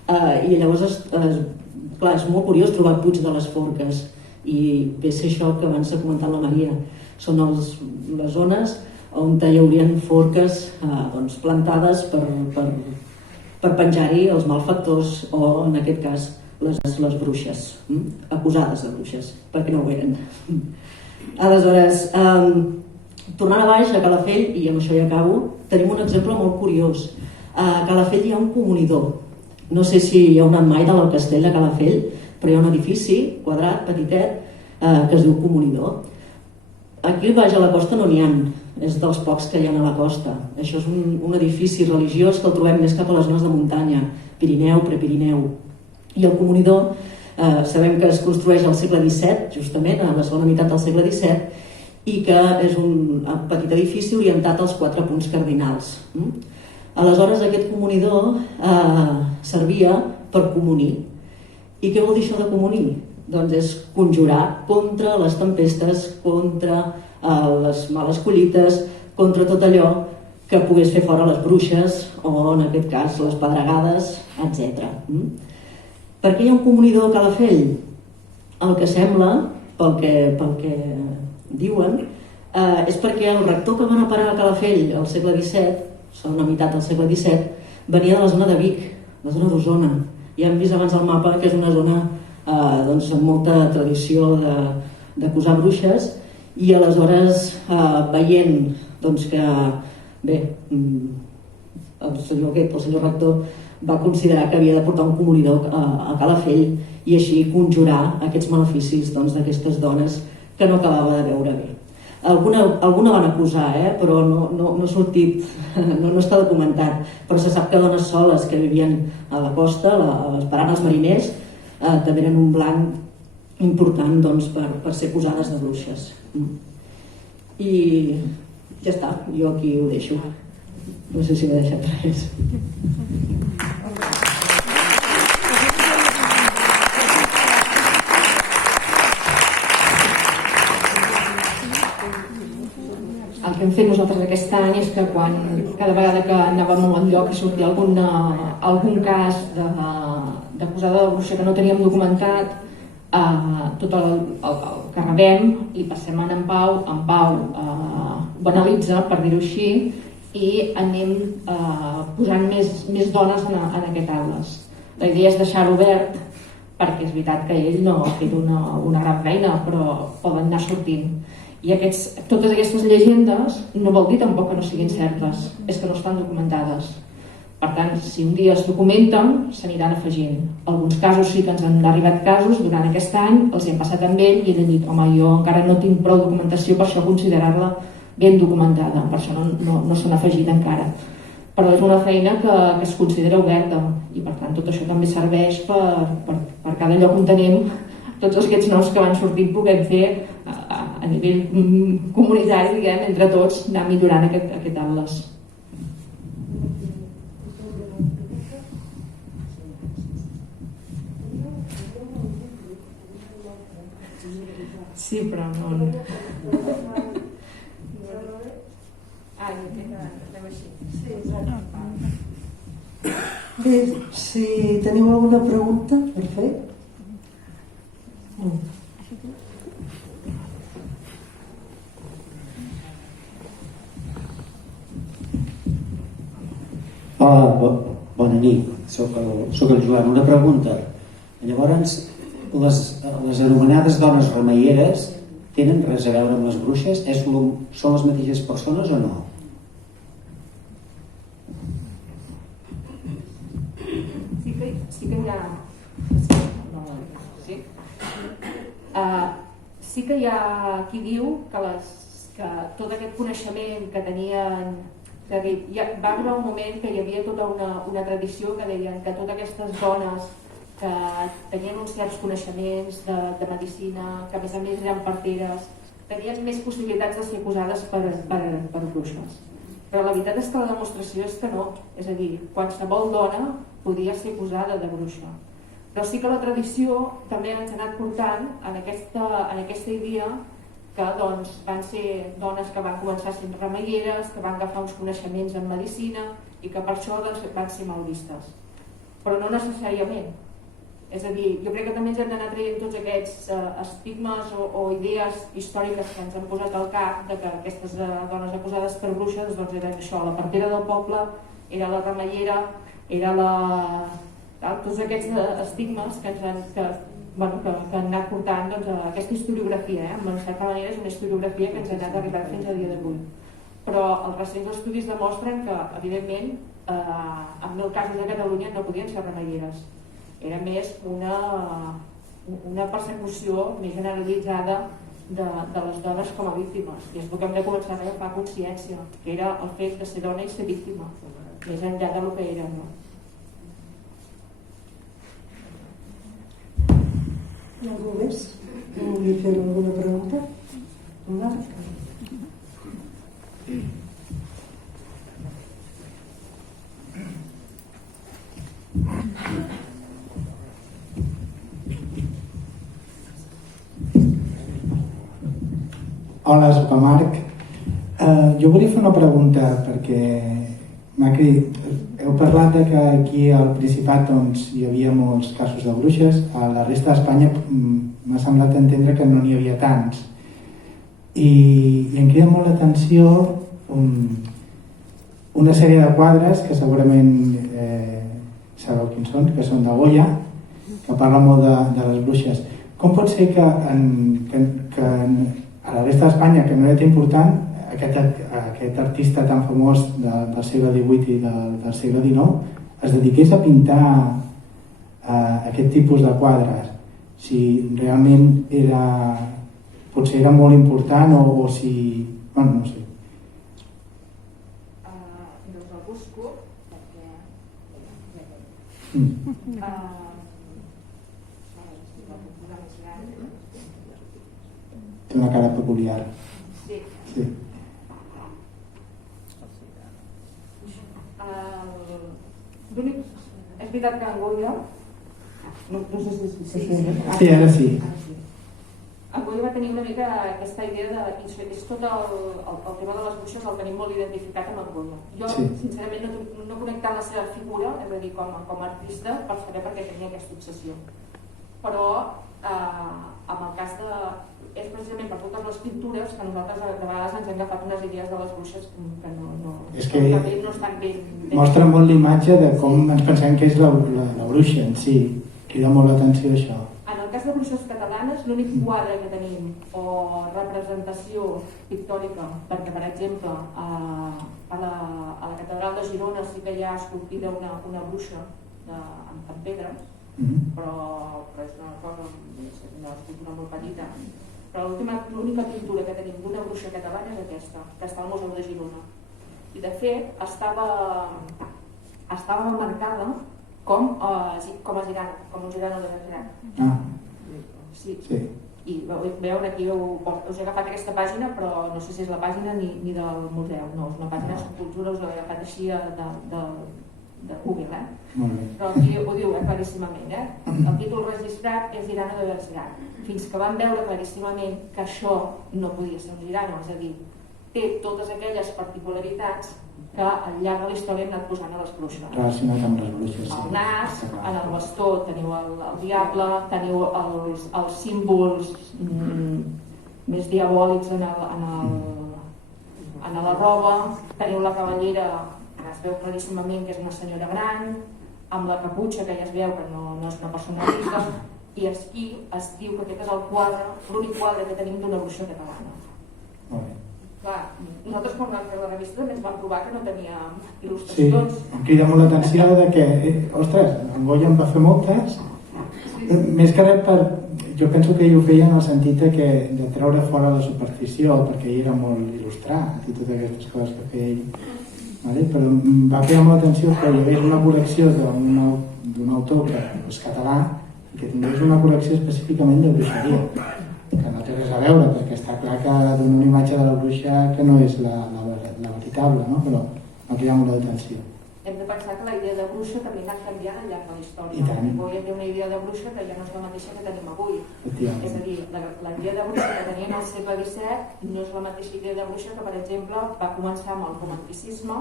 I llavors, clar, és molt curiós trobar Puig de les Forques. I ve ser això que abans s'ha comentat la Maria. Són les zones on hi haurien forques plantades per penjar-hi els malfactors o, en aquest cas, les bruixes, acusades de bruixes, perquè no ho eren. Aleshores, tornant a baix, a Calafell, i amb això ja acabo, tenim un exemple molt curiós. A Calafell hi ha un comunidor. No sé si hi heu anat mai de l'Alt Castell de Calafell, però hi ha un edifici quadrat, petitet, que es diu comunidor. Aquí baix a la costa no n'hi ha, és dels pocs que hi ha a la costa. Això és un edifici religiós que el trobem més cap a les zones de muntanya, Pirineu, Prepirineu. I el comunidor sabem que es construeix al segle XVII, justament a la segona meitat del segle XVII, i que és un petit edifici orientat als 4 punts cardinals. Aleshores, aquest comunidor servia per comunir. I què vol dir això de comunir? Doncs és conjurar contra les tempestes, contra les males collites, contra tot allò que pogués fer fora les bruixes o, en aquest cas, les pedregades, etc. Per què hi ha un comunidor a Calafell? El que sembla, pel que diuen, és perquè el rector que va anar a parar a Calafell al segle XVII, segona meitat del segle XVII, venia de la zona de Vic, la zona d'Osona. Ja hem vist abans al mapa que és una zona amb molta tradició d'acusar bruixes, i aleshores veient que el senyor rector va considerar que havia de portar un comunidor a Calafell i així conjurar aquests maleficis d'aquestes dones que no acabava de veure bé. Alguna van acusar, però no ha sortit, no està documentat, però se sap que dones soles que vivien a la costa, esperant els mariners, també eren un blanc important per ser acusades de bruixes. I ja està, jo aquí ho deixo. No sé si m'he deixat res. El que hem fet nosaltres aquest any és que cada vegada que anàvem a un lloc i sortia algun cas d'acusada de bruixa que no teníem documentat, tot el que rebem li passem a en Pau ho analitza, per dir-ho així, i anem posant més dones en aquest atles. La idea és deixar-ho obert, perquè és veritat que ell no ha fet una gran feina, però poden anar sortint. I totes aquestes llegendes no vol dir tampoc que no siguin certes, és que no estan documentades. Per tant, si un dia es documenten, s'aniran afegint. Alguns casos sí que ens han arribat casos durant aquest any, els hem passat amb ell i ell ha dit: home, jo encara no tinc prou documentació per això considerar-la ben documentada, per això no s'han afegit encara. Però és una feina que es considera oberta i per tant tot això també serveix per cada lloc on tenim tots aquests noms que van sortint puguem fer a nivell comunitari, diguem, entre tots, anar millorant aquest atles. Sí, però no... Bé, si teniu alguna pregunta per fer? No. Bona nit, soc el Joan. Una pregunta. Llavors, les anomenades dones remeieres tenen res a veure amb les bruixes? Són les mateixes persones o no? Sí que hi ha qui diu que tot aquest coneixement que tenien, va arribar un moment que hi havia tota una tradició que deien que totes aquestes dones que tenien uns certs coneixements de medicina, que a més eren parteres, tenien més possibilitats de ser acusades per bruixes. Però la veritat és que la demostració és que no, és a dir, qualsevol dona podia ser acusada de bruixa. Però sí que la tradició també ens ha anat portant en aquesta idea que van ser dones que van començar sent remeieres, que van agafar uns coneixements en medicina i que per això van ser mal vistes. Però no necessàriament. És a dir, jo crec que també ens hem d'anar traient tots aquests estigmes o idees històriques que ens han posat al cap de que aquestes dones acusades per bruixes eren això, la partera del poble, era la remeiera, era tots aquests estigmes que que han anat portant doncs, aquesta historiografia, en certa manera és una historiografia que ens ha anat arribant fins a dia d'avui. Però els recents estudis demostren que, evidentment, en 1000 casos a Catalunya no podien ser remeieres. Era més una persecució més generalitzada de les dones com a víctimes. I és el que hem de començar a agafar consciència, que era el fet de ser dona i ser víctima, més enllà del que era, no? Algú més? Vulgui fer alguna pregunta? Marc? Hola, soc el Marc. Jo volia fer una pregunta perquè heu parlat de que aquí al Principat doncs, hi havia molts casos de bruixes. A la resta d'Espanya m'ha semblat entendre que no n'hi havia tants. I em crida molt l'atenció una sèrie de quadres que segurament sabeu quins són, que són de Goya, que parla molt de les bruixes. Com pot ser que a la resta d'Espanya, que no era tan important, aquest artista tan famós del segle XVIII i del segle XIX es dediqués a pintar aquest tipus de quadres? Si realment potser era molt important o si... Bueno, no sé. Doncs el busco perquè... Té una cara peculiar. Sí. Sí. L'únic... És veritat que en Goya... No sé si... Sí, ara sí. En Goya va tenir una mica aquesta idea de... És tot el tema de les bruixes el tenim molt identificat amb en Goya. Jo, sincerament, no he connectat la seva figura, és a dir, com a artista, per saber per què tenia aquesta obsessió. Però, en el cas de... És precisament per totes les pintures que nosaltres de vegades ens hem agafat unes idees de les bruixes que no estan ben... Mostra molt l'imatge de com ens pensem que és la bruixa en si. Crida molt l'atenció això. En el cas de bruixes catalanes, l'únic quadre que tenim o representació pictòrica, perquè per exemple a la catedral de Girona sí que hi ha esculpida una bruixa amb pedres, però és una cosa, una escultura molt petita. Però l'única pintura que tenim d'una bruixa catalana és aquesta, que està al Museu de Girona. I de fet estava marcada com un girano de Bergerac. Sí. I veuen aquí, us he agafat aquesta pàgina, però no sé si és la pàgina ni del museu, no, és una pàgina de cultura, us l'he agafat així de Google, però aquí ho diu claríssimament, el títol registrat és Girano de Bergerac, fins que van veure claríssimament que això no podia ser un girano, és a dir, té totes aquelles particularitats que al llarg de la història hem anat posant a les bruixes. Relacionat amb les bruixes, sí. El nas, en el bastó teniu el diable, teniu els símbols més diabòlics en la roba, teniu la cavallera, que es veu claríssimament que és una senyora gran, amb la caputxa que ja es veu que no és una persona rica, i aquí es diu que aquest és el quadre, l'únic quadre que tenim d'una bruixa catalana. Molt bé. Clar, nosaltres quan vam fer la revista també ens vam trobar que no teníem il·lustracions. Sí, em crida molt l'atenció de que, ostres, en Goya en va fer moltes, més que res jo penso que ell ho feia en el sentit de treure fora la superstició, perquè ell era molt il·lustrat i totes aquestes coses que feia ell. Però em va cridar molt l'atenció que hi hagués una col·lecció d'un autor que és català i que tingués una col·lecció específicament de bruixeria, que no té res a veure, perquè està clar que dona una imatge de la bruixa que no és la veritable, no? Però m'ha cridat molt l'atenció. Hem de pensar que la idea de bruixa també ha anat canviant al llarg de la història. I tant. Avui té una idea de bruixa que ja no és la mateixa que tenim avui. És a dir, la idea de bruixa que teníem al segle XVII no és la mateixa idea de bruixa que, per exemple, va començar amb el romanticisme,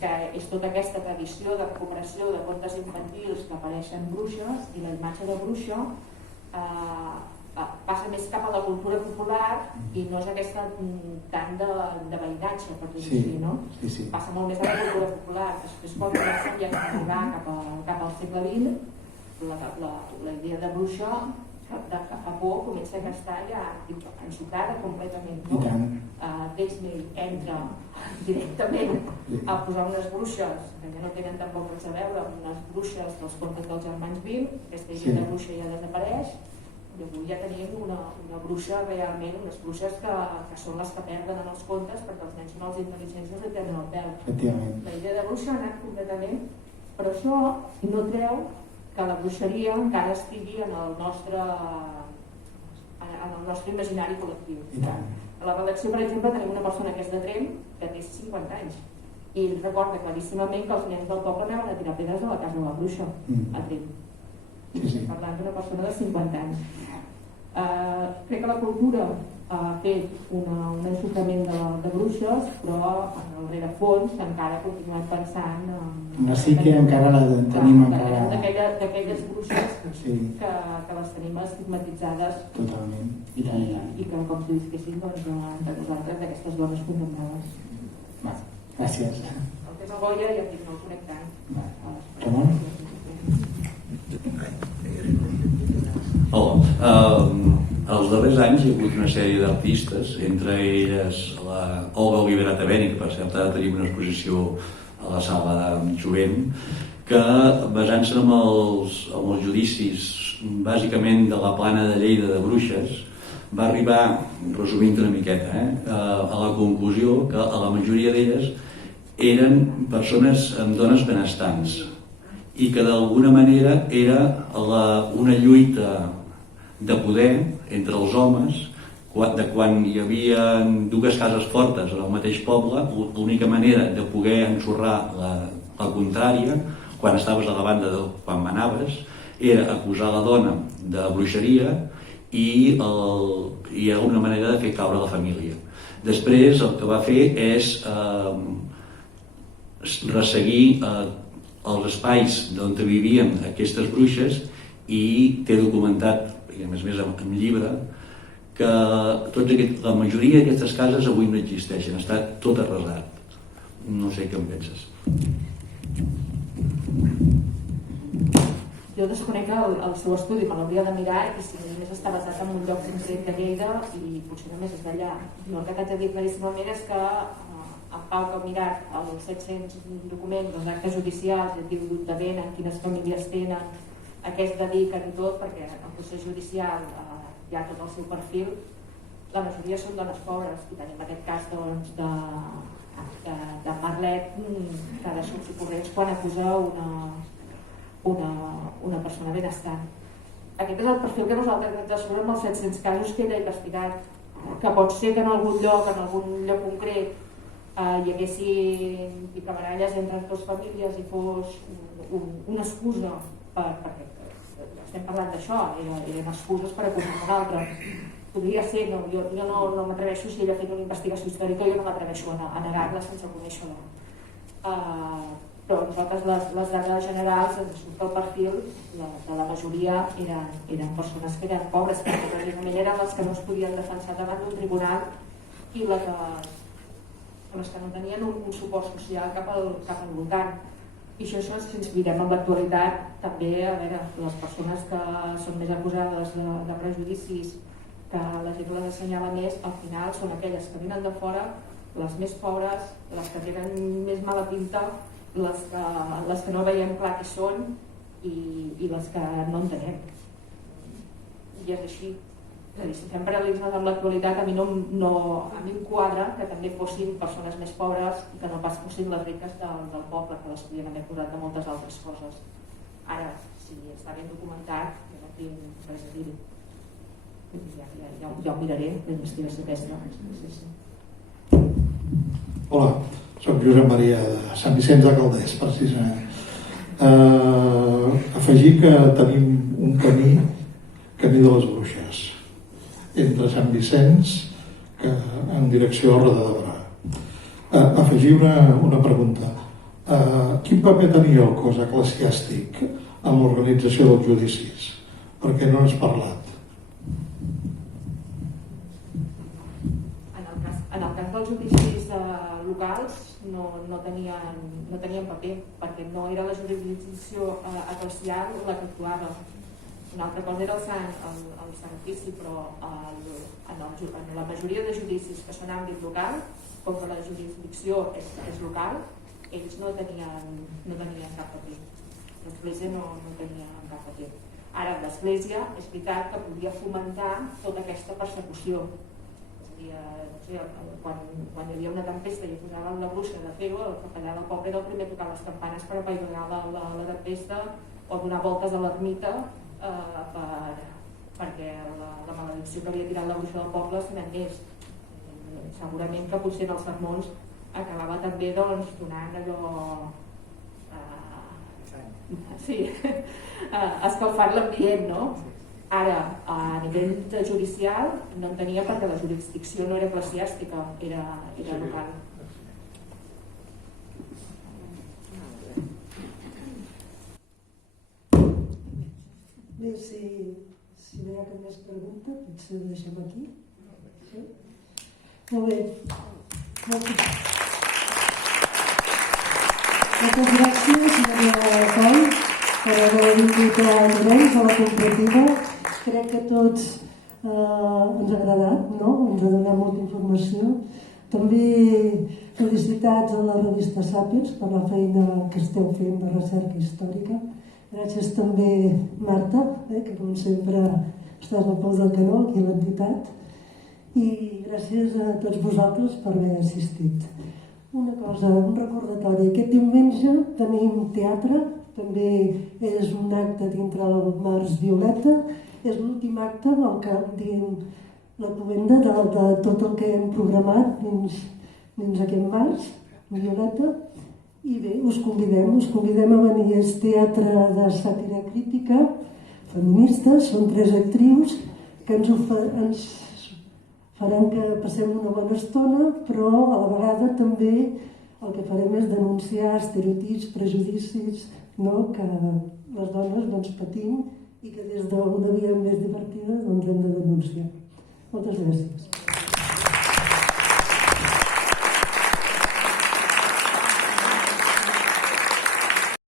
que és tota aquesta tradició de recuperació de contes infantils que apareixen bruixes, i la imatge de bruixa passa més cap a la cultura popular i no és aquesta tant de veïnatge, per dir-ho així, no? Sí. Passa molt més a la cultura popular. Després, quan comencem ja a arribar cap al segle XX, la idea de bruixa que fa por, comença a estar ja ensucrada completament. I tant. Disney entra directament a posar unes bruixes que ja no tenen tampoc res a veure amb unes bruixes dels contes dels germans Grimm. Aquesta idea de bruixa ja desapareix i avui ja tenim una bruixa realment, unes bruixes que són les que perden en els contes perquè els nens són els intel·ligents i els tenen el pèl. La idea de bruixa ha anat completament, però això no treu que la bruixeria encara estigui en el nostre imaginari col·lectiu. A la redacció, per exemple, tenim una persona que és de Tremp que té 50 anys i ell recorda claríssimament que els nens del poble anaven a tirar pedres a la casa de la bruixa a Tremp. Parlant d'una persona de 50 anys. Crec que la cultura ha fet un ensucrament de bruixes, però en el rerefons encara continuem pensant una psique encara la tenim d'aquelles bruixes que les tenim estigmatitzades totalment i que com si disquessin entre nosaltres d'aquestes dones condemnades. Gràcies. El tema Goya ja estic molt connectant. Ramon? Hola. Els darrers anys hi ha hagut una sèrie d'artistes, entre elles la Olga Olivera Taveri, que per cert ara tenim una exposició a la sala Jovent, que basant-se en els judicis bàsicament de la plana de Lleida de bruixes, va arribar, resumint una miqueta, a la conclusió que a la majoria d'elles eren persones amb dones benestants i que d'alguna manera era una lluita de poder entre els homes de quan hi havia dues cases fortes en el mateix poble. L'única manera de poder ensorrar la contrària quan estaves a la banda quan manaves era acusar la dona de bruixeria i era una manera de fer caure la família. Després el que va fer és resseguir els espais on vivien aquestes bruixes i té documentat, i a més en llibre, que la majoria d'aquestes cases avui no existeixen, està tot arrasat. No sé què en penses. Jo desconec el seu estudi, me l'hauria de mirar i si només està basat en un lloc concret de Lleida i potser només és d'allà. Jo el que t'haig de dir claríssimament és que en Pau que ha mirat els 700 documents, els actes judicials, i diu d'on venen, quines famílies tenen, a què es dediquen i tot, perquè en el procés judicial hi ha tot el seu perfil, la majoria són dones pobres i tenim aquest cas doncs, de Marlet que ha de sortir corrents quan acusa una persona benestant. Aquest és el perfil que nosaltres hem de sobre amb els 700 casos que ell ha investigat, que pot ser que en algun lloc concret hi haguessin picabaralles entre dues famílies i fos una excusa perquè estem parlant d'això, eren excuses per acusar l'altre. Podria ser, jo no m'atreveixo, si ell ha fet una investigació històrica, jo no m'atreveixo a negar-la sense conèixer-la. Però nosaltres les dades generals ens surt el perfil de la majoria eren persones que eren pobres, perquè precisament eren les que no es podien defensar davant d'un tribunal i les que no tenien un suport social cap al voltant. I això, si ens mirem en l'actualitat, també, a veure, les persones que són més acusades de prejudicis, que la gent les assenyala més, al final són aquelles que venen de fora, les més pobres, les que tenen més mala pinta, les que no veiem clar qui són i les que no entenem. I és així. És a dir, si fem paral·lelismes amb l'actualitat, a mi em quadra que també fossin persones més pobres i que no pas fossin les riques del poble, que les podien haver posat de moltes altres coses. Ara, si està ben documentat, jo no tinc res a dir-hi. Ja ho miraré, la investigació aquesta. Hola, soc Josep Maria de Sant Vicenç de Calders, precisament. Afegir que tenim un camí de les Bruixes, entre Sant Vicenç en direcció a Roda de Berà. Afegir una pregunta. Quin paper tenia el cos eclesiàstic en l'organització dels judicis? Per què no n'has parlat? En el cas dels judicis locals no tenien paper, perquè no era la jurisdicció eclesial la que actuava. Una altra cosa era el sacrifici, però en la majoria de judicis que són àmbit local, com que la jurisdicció és local, ells no tenien cap paper. L'Església no tenia cap paper. Ara, l'Església és veritat que podia fomentar tota aquesta persecució. És a dir, quan hi havia una tempesta i posaven la bruixa de fer-ho, el capellà del poble era el primer a tocar les campanes per apaivagar la tempesta o donar voltes a l'ermita perquè la maledicció que havia tirat la bruixa del poble se n'anés. Segurament que potser en els sermons acabava també donant allò escalfant l'ambient, no? Ara, a nivell judicial no en tenia perquè la jurisdicció no era eclesiàstica, era local. Bé, si no hi ha cap més pregunta, potser ho deixem aquí. Sí? Molt bé. Moltes gràcies, Maria Coll, per haver vingut a Llorenç, a la comparativa. Crec que a tots ens ha agradat, no? Ens ha donat molta informació. També felicitats a la revista Sàpiens per la feina que esteu fent de recerca històrica. Gràcies també, Marta, que com sempre estàs al peu del canó aquí a l'entitat. I gràcies a tots vosaltres per haver assistit. Una cosa, un recordatori. Aquest diumenge tenim teatre, també és un acte dintre el Març Violeta. És l'últim acte del que diem la cloenda de tot el que hem programat dins aquest març, Violeta. I bé, us convidem a venir. És teatre de sàtira crítica, feminista, són 3 actrius que ens faran que passem una bona estona, però a la vegada també el que farem és denunciar estereotips, prejudicis, no? Que les dones patim i que des d'una via més divertida hem de denunciar. Moltes gràcies.